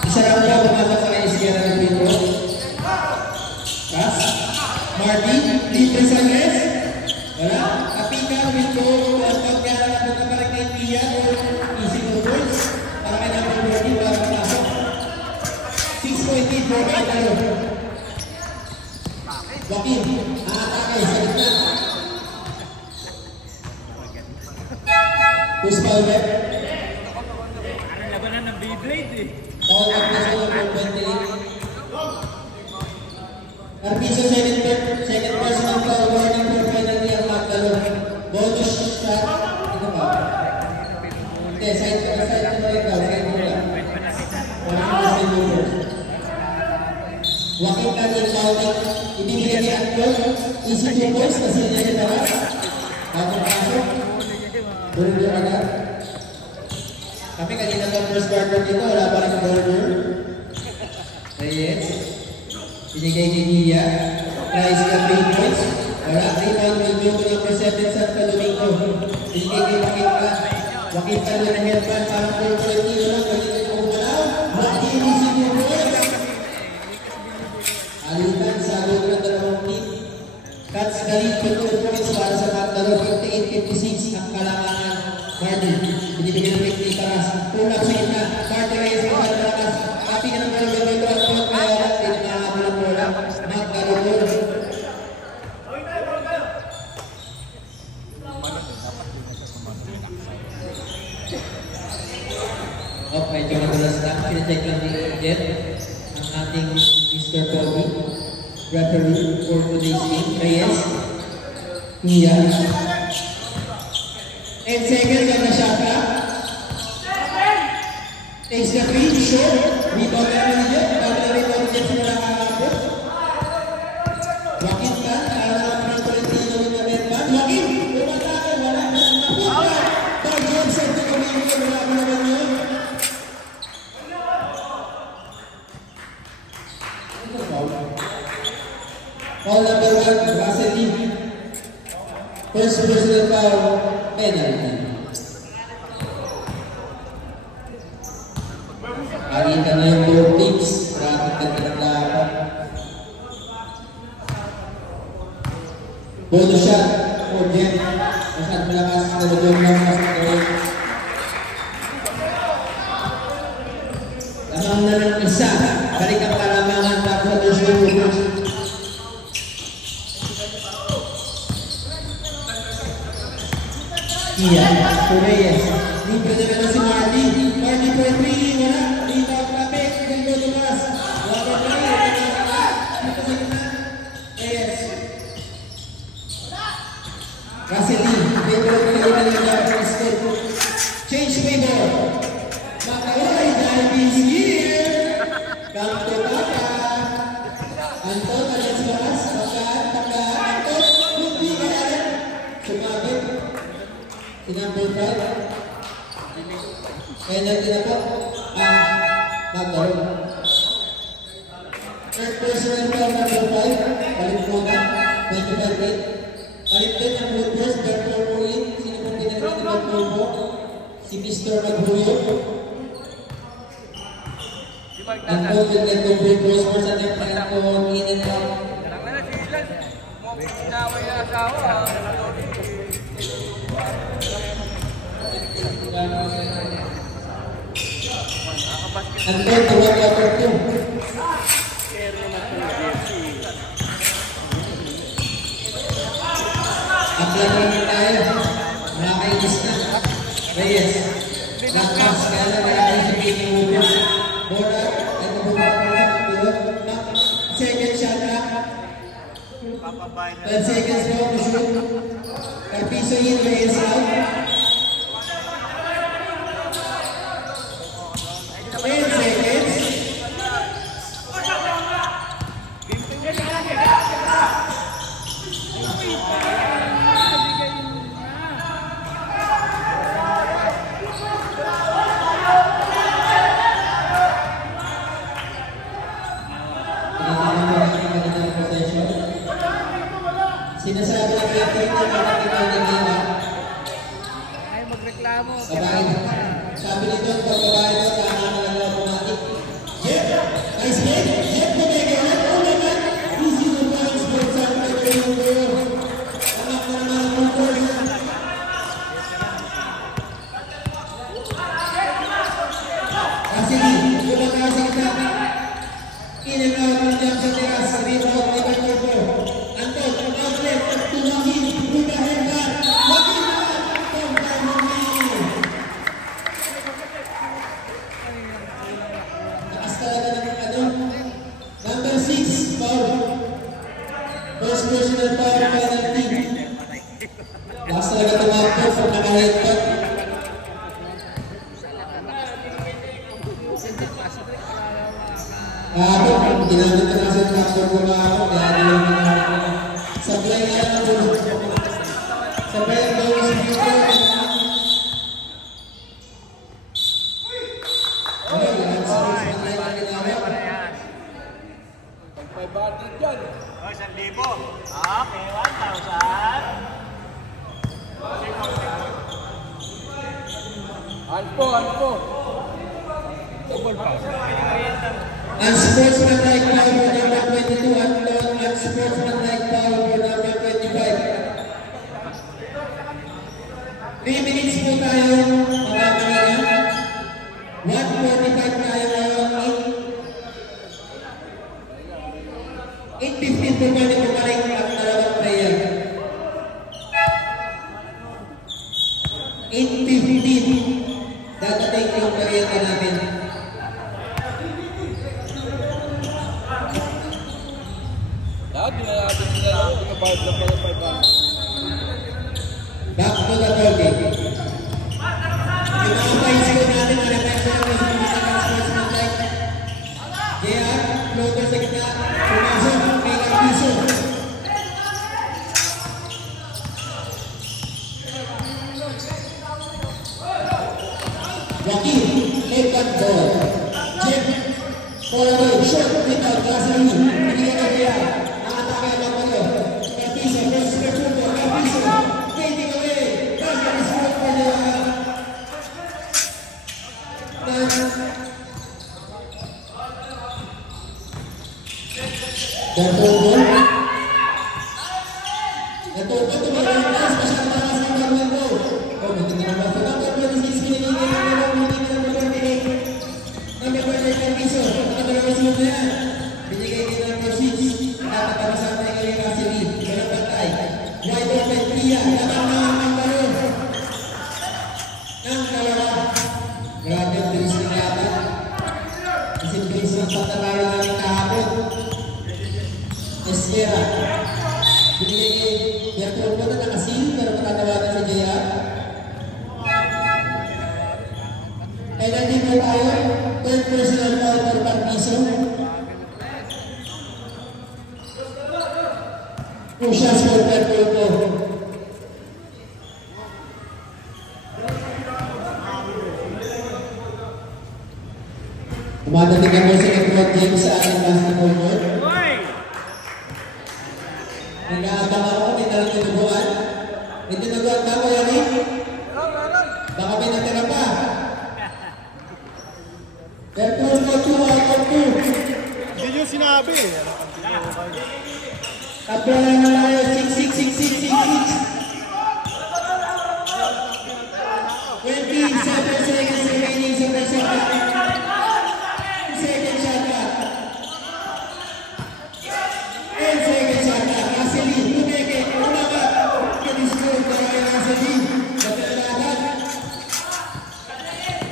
Isa lang po, pumasok sa Esquera ng Pinto. Kas? Gonzalez. Wala. Kapika, Winko, pagkara na punta pa rin kay Pia or easy numbers. Para may number 40 para matapok. 6.8 for Kaitalo. Joaquin, aatake sa gitna. Push foul back. Parang labanan ng Beyblade eh. Foul back na sa number 28. Arpiso second personal foul warning for penalty ang Magdalo. Bonus shot. Ito ba? Hindi, side mo rin daw. Side mo lang. Walang side movers. Joaquin Canyon fouling. Ibibigyan niya ang goal. Easy 2 points kasi niya siya taras. Bagong pasok. Burger agad. Kami kanina sa first quarter dito, wala pa rin burger. Reyes. Binigay kay Nia. Price ka 3 points. Wala. Rebound will go to number 7 Santo Domingo. Binigay kay Wakita. Wakita na headband para 4.0 lang. Balikin mo gumalaw. Joaquin easy 2 points. Alitan sa loob ng dalawang team. Cuts galing 2 points para sa Magdalo. 58-56 ang kalanganan. Martin. Binibigyan ng 50 taras. Pull up sa gitna. Martin Reyes ang taras. Happy ka ng Magdalo. Kaya natin nakakabulang bola. Magdalo bola. Oh, medyo magulas na. Pinacheck lang ni Jet ang ating Mr. Kobe. Referee for today's game. Reyes. Nia. 10 seconds on the shot clock. Takes the 3. Short. Rebound na naman Jet. Para na rebound Jet sa mga kakapot. Joaquin ka. Para naman Tolentino with the headband. Joaquin! Umatake. Wala na ang napunta. Paul Johnson. Tukumingin. Wala mo naman yun. Foul number 1, Russell Lee. First personal foul, penalty. Nakita na yung 4 teams. Rapid ka pinaglaban. Bonus shot for Jen. Masyad malakas na doon lang sa gawin. Lamang na ng isa. Balik ang kalamangan para sa Diyos. Iya, Reyes. Libre na naman si Marty. Marty for 3. Wala. Rebound traffic. Gango tumas. Water play. Dito sa gitna. Reyes. Rasili. Pedro Pinagalian for scoop. Change favor. Makaway. Dive is here. Come to Baka. Anton. Agad sa bakas. Baka. Anton. Hindi ka rin. Sumabit. Si number 5. Penalty na po ang Magdalo. Third personal foul number 5. Palit mo na. 25-8. Palit din ang Woodburst. Dr. Ruin. Sino pong pinagin ni Dr. Ruin? Si Mr. Maghuyo. Ang total net of Woodburst for sa template ko in and out. Sinaway na asawa. Anton, tawag water 2. Aklan rin tayo. Nakakainis na. Reyes. Lakpas. Kaya na kaya sa Pini Woodburst. Bola. Ito po. Second shot na. 10 seconds po to shoot. Carpizo in. Reyes out. 10 seconds. Sinasabi ng referee na nakakita ng nila. Ay, magreklamo. Babae. Sabi nito, pag babae mo, tama na lang automatic. Jeff! Nice hit! Jeff Domega! Jeff Domega! Easy to points for Santo Domingo. in and out ng jump sa tiras. Rebound, Liver Turbo. Anton, outlet, to Joaquin. Buka haircut. Joaquin naman. Tom Carmoni. Taas talaga ng ano. Number 6, foul. First personal foul penalty. Taas talaga tumakbo from naka-headcut. Ginamit na kasi ng kapor ko na ako, kaya dilaw na ako. Sablay nga lang ako. Sablay ang gawin sa future. Okay, lahat sa sportsman like na ginamit. 500 dyan. O, 1,000. Okay, 1,000. Alpo. Double pass. Unsportsmanlike foul for number 22, Anton. Unsportsmanlike foul for number 25. 3 minutes po tayo, mga kaibigan. 1:45 tayo ngayon. 8:15 po pwede bumalik ang dalawang player. 8:15. Dadating yung merienda natin. Lahat natin sila lang. Pagkabayad lang pala 500. Back to the target. Yung mga price ko natin na reflection ng isang isa ng sportsmanlike. JR, floater sa gitna. Pumasok, may piso. Joaquin, headbutt ball. Jeff, fall away, short, without gasoline. Binigyan ka kaya. Nakatake ang mga kayo. Kapiso, versus Perturbo, Kapiso. Fading away. Basket is good for the Perturbo. Perturbo, tumalang taas. Masyadong taas ng Carmelo. Oh, natingin naman sa number 26. Pinigyan ng number 28. Number 28, Kapiso. Nakadalawa na yan. Binigay din ng number 6. Nakatapasang tayo ngayon kasi Lee. Ganang bantay. Wide open, Pia. Naman ang baro. Ang dalawa. Grabe ang bilis na yata. Kasi bilis ng pagtabaro namin kahapon. Esquera. Binigay kay Berturbo na nakasil pero matatawagan sa JR. Kaya nandito tayo. 10 personal foul for Parkiso. Push-ups for Perturbo. Umadating ako sa Edward James sa ating basketball court. Nag-aabang ako, may dalang tinubuan. May tinubuan ba ko yan eh? Baka may natira pa. Perturbo 2 out of 2. Hindi nyo sinabi. Kapila na tayo, 6-6-6-6-6-6. 27 seconds remaining sa first shot. Second shot clock. And second shot clock. Nasili, tumeke, umaga. Kiniscore para kay Nasili. Magkakalagan.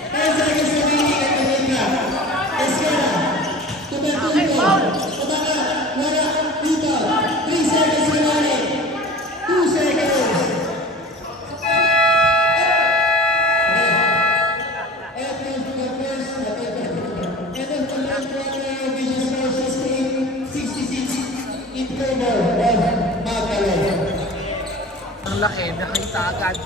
10 seconds remaining at the break. Esquera. Tubertundo. Umaga. Wala. Dito. 3 seconds remaining. 2 seconds. Ang laki, nakita agad.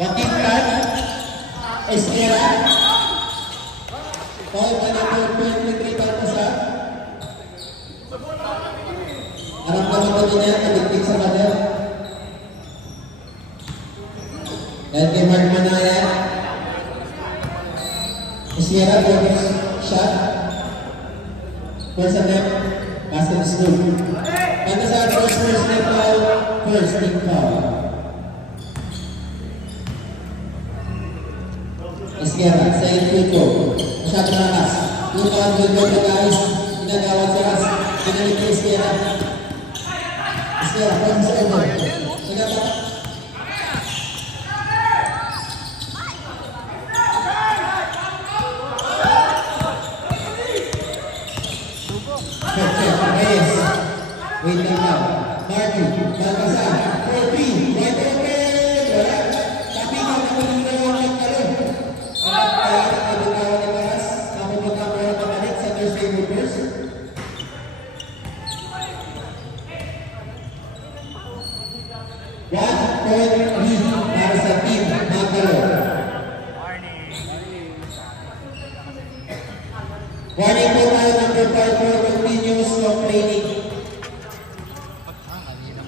Gakintan, Esquera, foul pa na 23 pa siya. Naramdaman ko din yan, nabigtig sa pader. Dahil kay Mark Manaya, Esquera, first shot. First attempt, basket is good. Pagka sa first personal foul, first team foul. Esquerra, side field goal. Masyado na lakas. Lumakan goal goal na guys. Ginagawad sa ras. Ginalik ni Esquerra. Esquerra, from sa endo. Nagata. Check. Reyes. Wait lang now. Marty. Balcazar. 4-3. Right open. Wala. Tapi ka na kung hindi mo nagkaroon. Kaya nagkakawa ni Maras. Napupunta ko na pabalik sa Thursday Movers. One point lead para sa team Magdalo. Warning po tayo number 5 for continuous complaining.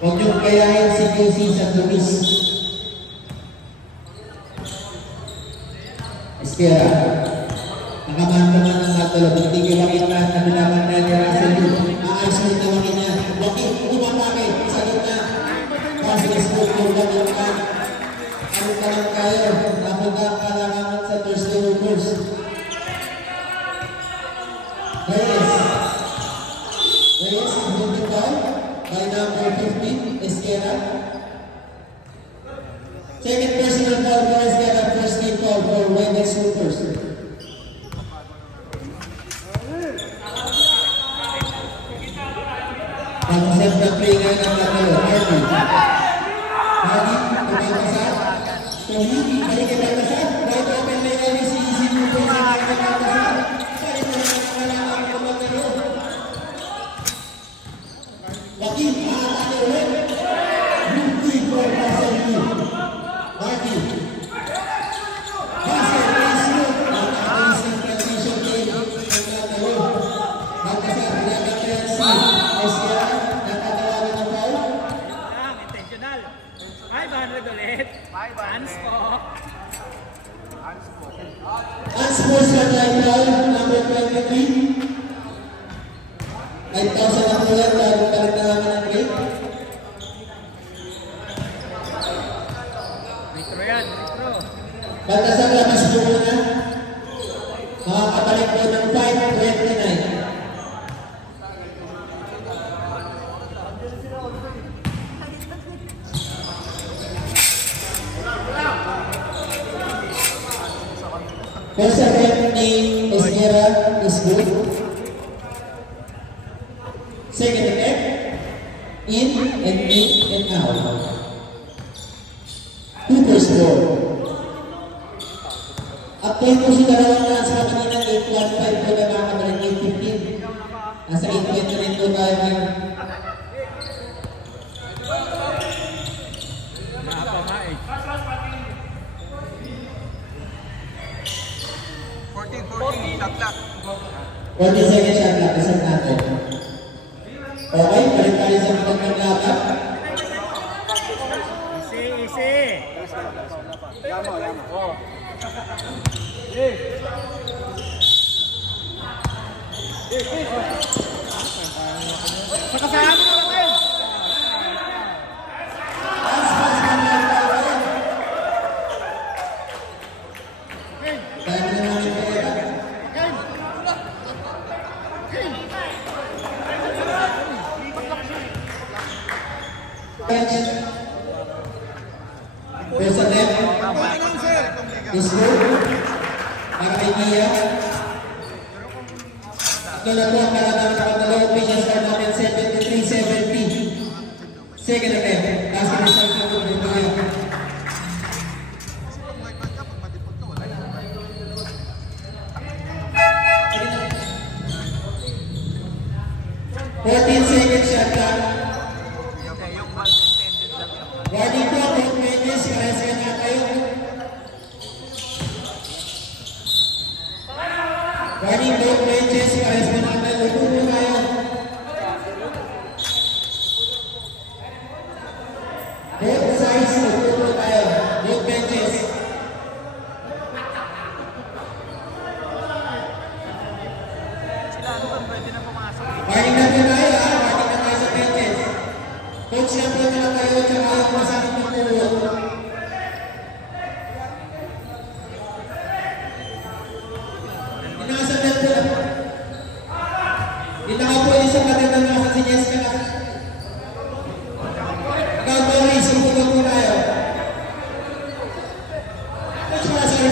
Huwag niyong kayahin si QC sa tumis. Esquerra. Nakaman naman ng Magdalo. Hindi kiwakin na nabilaman na ni Russell Yu. Aayos mo tawakin niya. Wakit, umapake sa gitna. Kasi sport mo lang yung kan. Ano ka lang kayo? Napunta ang kalangaman sa Thursday Rovers. Reyes, moved it down by number 15, Esquerra. Second personal foul for Esquerra, first team foul for Webex Rovers. Pang-set na play ngayon ang Magdalo, Hardy. Hardy, Balcazar. Tony, balik kay Balcazar. Right open na yun si Easy Movers sa Balcazar. Joaquin, makakali ulit. Rudy for Russell Yu. Marty. Basket, Basket. Nakaka-isang transition game. Nagkatalo. Balcazar, pinagkakayan si Esquerra. Nakatawagan ng foul. Intentional. 500 ulit. Unspot. Unsport sa foul, number 23. 9,000 ang ulit, dahil balik na namin ang game. Retro yan, retro. Balcazar, labas po muna. Makakabalik po ng 5:29. First attempt ni Esquerra is good. Second attempt, in and out. Cooper's ball. At point po si dalawang runs na kanina, 8-1-5 po na makakabalik 8-15. Nasa 8-20 rin po tayo ngayon. Napa nga eh. 14, shot clock. 40 seconds shot clock, isang natin. Okay, balik tayo sa magandang laban. Easy. Yama. Pakasama mo naman. Dahil na namin pera. First attempt is good. Para kay Mia. Ito na po ang kalatang kapatalo. Official start natin 73-70. Second attempt. Last result na po dito tayo. 14 seconds shot clock. Warning po, 10 minutes. Karesa na kayo. Warning po, 10 minutes. Karesa na kayo. Luto po tayo. Both sides, luto po tayo. Both benches. Warning na po tayo ha. Warning na tayo sa benches. Coach na po na lang kayo. Tsaka yung masakit na po.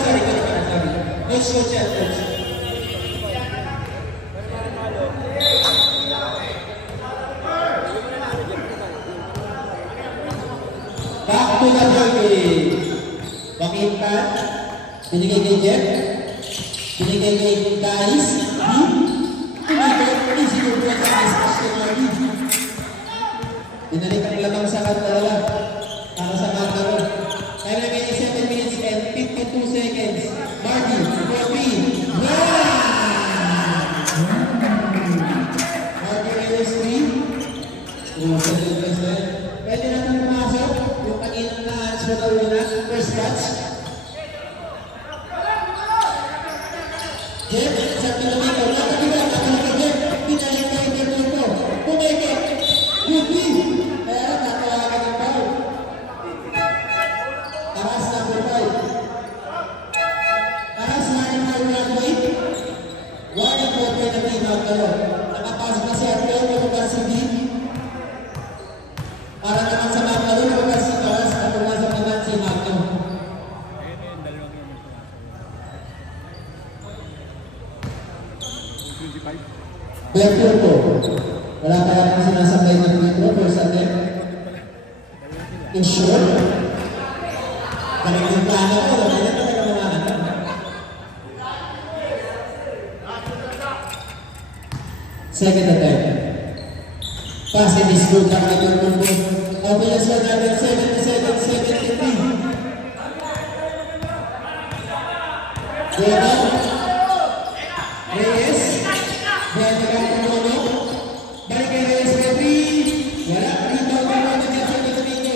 sorry. Coach, coach. Back to the ball. Pakintan. Binigay kay Jeff. Binigay kay Dais. Easy to break sa Dais. Binalikan nila lang sa dalawa. Para sa Magdaro. Kaya remaining 7 minutes and 52 seconds. Marty, Kobe. Marty Reyes 3. Pwede natin pumasok. Yung kaninang na-answer na una. First touch. Jeff, sa pinamito. Nakakita ka Jeff. Pinalik ka yung Jeff ito. Pumeke. Goodly. Kaya natawagan ng ball. Taras number 5. Taras running for runway. Warning for penalty Magdaro. Nakapasok na si Arteo. Kapag si B. Para naman sa Magdaro. Kapag si Taras. At pumasok naman si Magdaro. Blackfield po. Wala pa lang sinasabay ng metro. First attempt. In short. Talagang plano ko. Wala na talaga mamahan. Second attempt. Pass in this good. Blackfield po. Open your score natin. 77-73. Diego. Reyes. Diego Rapulono. Balik kay Reyes for 3. Wala. Rebound na naman dyan sa Domingo.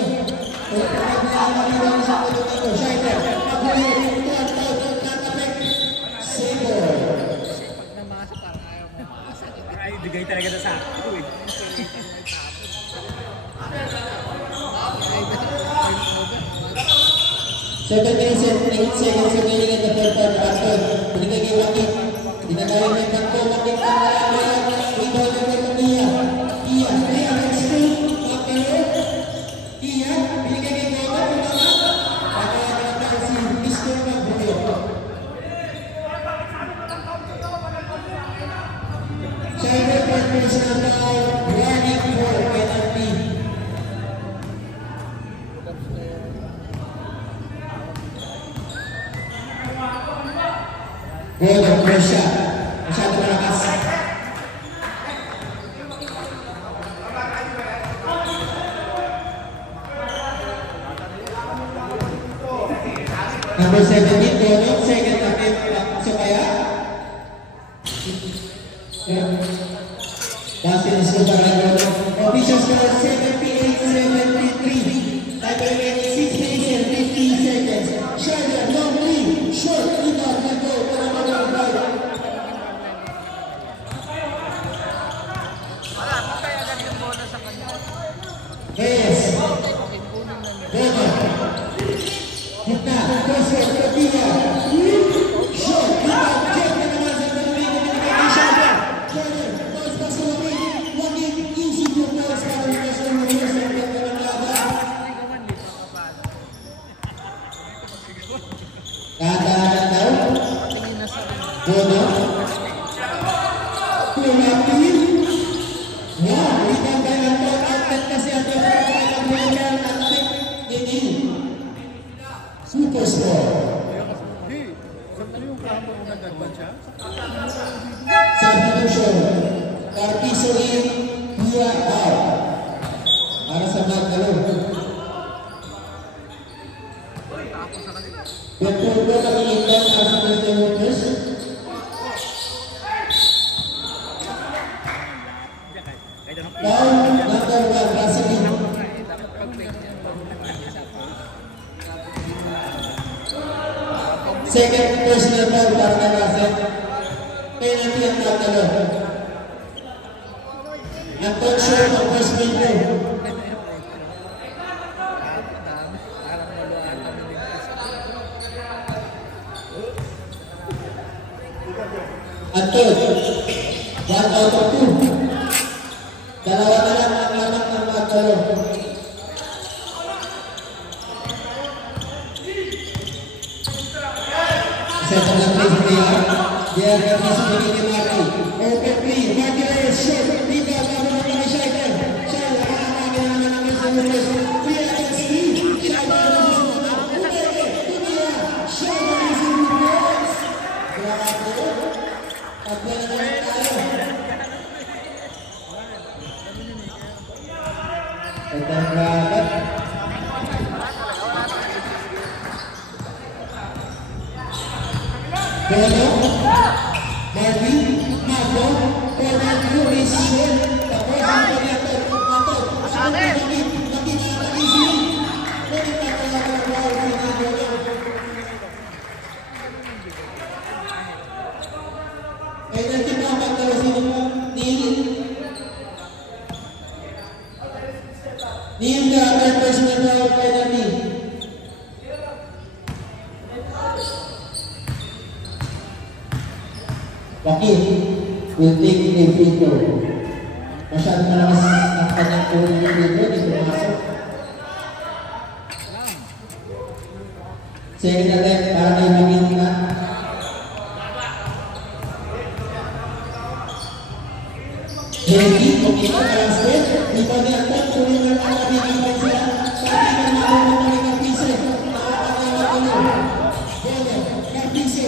Pagpapag na ang rebound sa Domingo. Scheider. Pagpapag. Tuwan. Tatapek. Sabor. Ay, bigay talaga na sa ako eh. Seven minutes and 8 seconds remaining in the third quarter. After, binigay kay Wakit. Dinagaling ng kanto. Wakit ang rebound na kay Mia. Mia next to Magdaro. Mia, binigay kay Goga. Pagkakaroon si Mr. Magdaro. Scheider partners na now running for penalty. Goga, first shot. Masyado malakas. Number 17, Goga. Second attempt. So kaya? Basin is good para Goga. Official score 78-73. Time remaining 6 minutes and 15 seconds. Scheider, long three. Short, rebound, let go. Para Magdaro right. Reyes. Goga. Gitna. Crossfield. Copilla. Short. Rebound. Check na naman sa Domingo. Binigay kay Scheider. Scheider. Bounce pass to Wakit. Easy to pass para Lucas Ramirez. Ang ganda ng laban. Katahanan daw. Goga. Tulapin. Wow. Rebound by Anton. Outlet kasi ang Magdaro. Super score. Substitution. Cartisorin Pia out. Para sa Magdaro. Pagpurdo kami ikan para sa Mr. Waters. Foul number 1. Rasakin. Second personal foul para kay Rasen. Penalty ang Magdaro. Anton short ang first window. Anton, 1 out of 2. Dalawa na lang ang laman ng Magdaro. Second lang place player. Dia akan masuk ke Marty. Open play. Marty Reyes shot. Tidak kamu kami Shaitan. Shaitan akan mengambil semuanya. Dia akan sendiri. Shaitan. Wakil will take a free throw. Masyadong malakas ang kanyang free throw, hindi pumasok. Second attempt para kay Magina. Henry, kumita ka lang step. Di ba niya attempt, tuloy na lang natin ang pansya. Pati ka naman ang mga piso. Nakakalaman ko lang. Bono, Carpizo.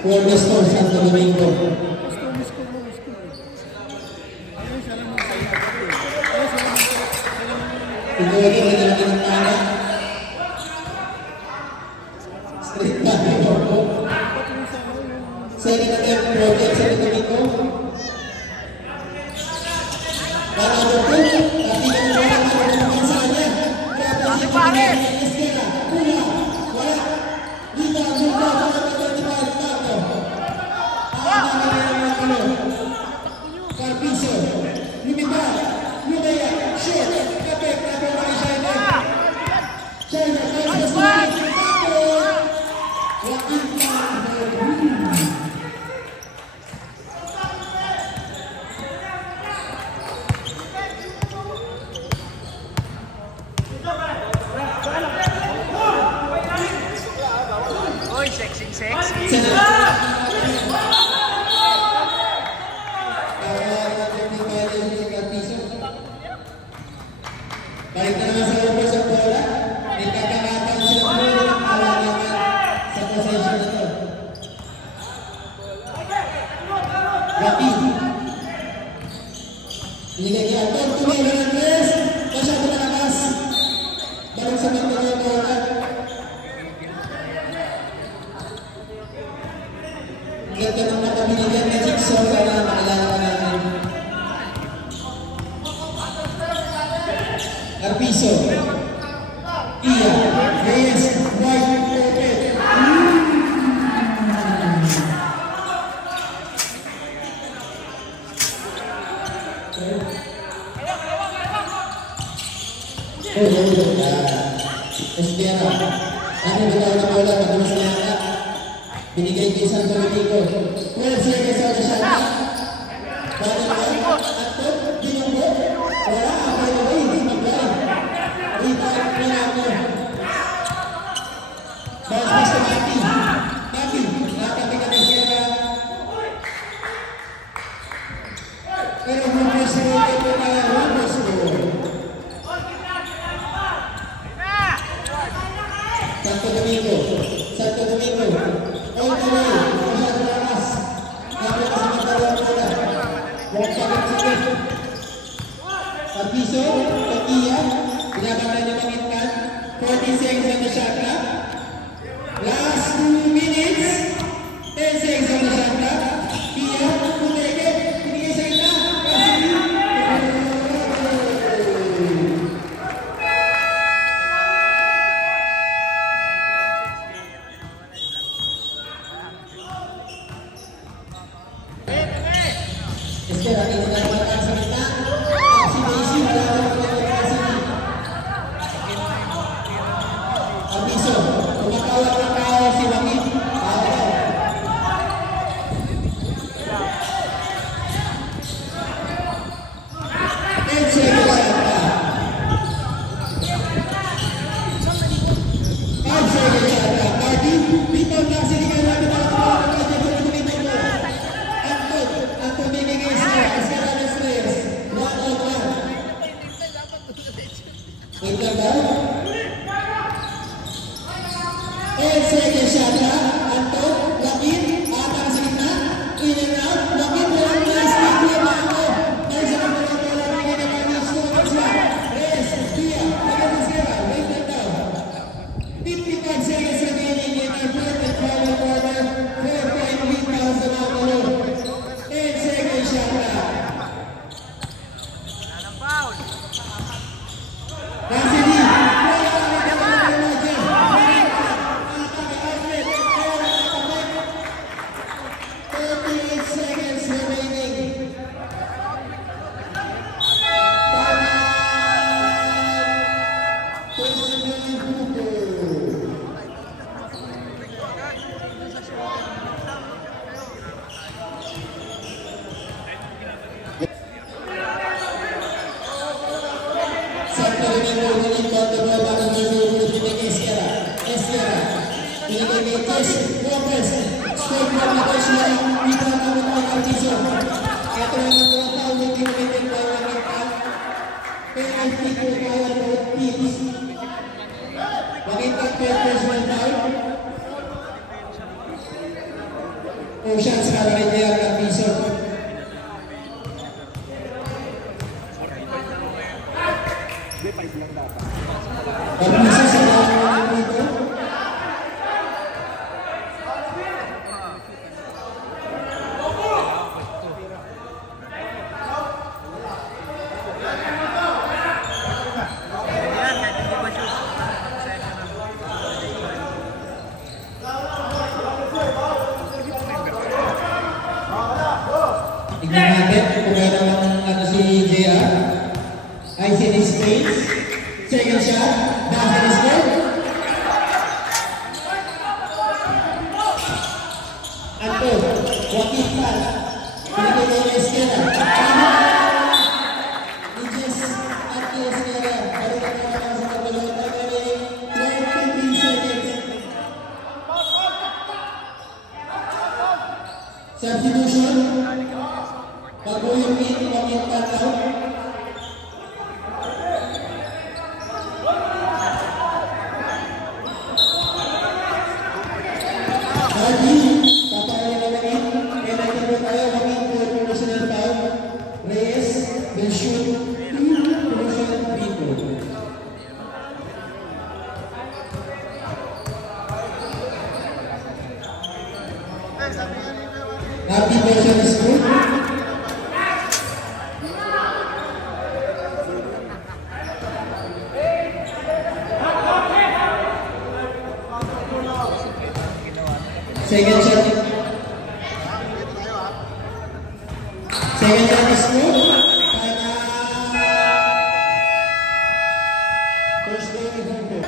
For Mr. Santo Domingo. Ito ay kinalaki ng tana. Straight back yung Orko. Second attempt project Santo Domingo. Para Orko, natin ang mga pagkakas sa kanya. Esquera, una, wala. Dito, dito, tato. Carpizo, Lumidad, Lumea, shoot, kapit, kapit, China. China, Oy, sexy. Balik na naman sa ubos ang bola. Nagkakangatan sila muli ng alalangan sa possession na ito. Rapi. Binigay kaya ito. Tumelo ng tres. Masyado malakas. Balik sa pagkakang ang bola. Ganda ng nakabinigyan na jigsaw na makilala natin. Carpizo, Ia, Reyes, White, open. Esquera, ano bitaw na bola, madulas na yata. Binigay kay San Domenico. 12 seconds out sa shot. Balik na, ato, binunggo. Wala, okay na ba, hindi maglay. Rebound na ako. Bounce pass to Mati. Mati, natabi ka na Esquera. Pero Ramos ito na Ramos ko. Santo Domingo. All the way. Masyado lakas. Kapit sa magdalawang bola. Walk back sa left. Carpizo, Takia. Binabangla niya Mangintan. 40 seconds on the shot clock. Last 2 minutes. 10 seconds on the shot clock. Kia, Puteke. Pinigay sa ina. Esquera, ini melakukan sa gitna. Si Daisy, melakukan sa gitna. Carpizo, tumatawag na kao si Joaquin. Shots na rin niya Carpizo. Carpizo sa mga dito. Yan, hindi ba shoot? shot. Basket is good. Anto, Joaquin pass. Pinigay niya yung Esquera. Regis at Esquera. Balikan na naman sa pagulong. 12-15 seconds. Substitution. Bago yung pin, Joaquin pass out. Happy version is good. Second shot. Second shot is good. First game is good.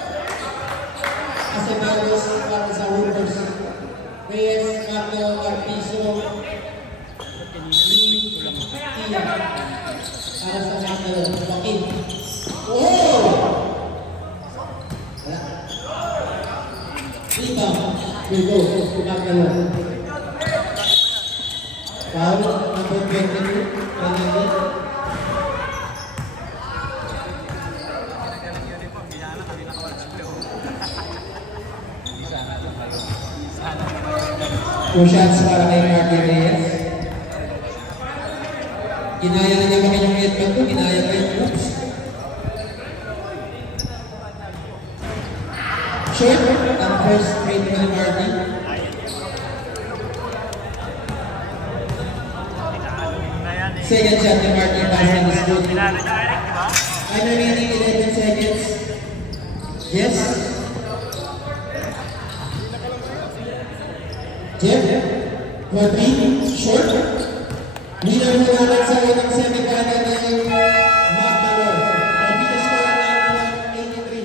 Acevedos para sa Wolvers. Reyes, Marco, Carpizo, Lee, Tia, para sa Macalo, Joaquin. Oh! Wala. Rebound, Hugo, Macalo. Foul, number 22, Benedict. Two shots para kay Martin Reyes. Ginaya na niya kami yung headband ko, ginaya pa yung moves. Short, ang first free throw ni Martin. Second shot ni Martin, passing is good. I'm remaining 11 seconds. Yes. Jeff, Rodrigo, short. Winner mo naman sa unang semifinal ng Macalo. Ang biggest score ng 83.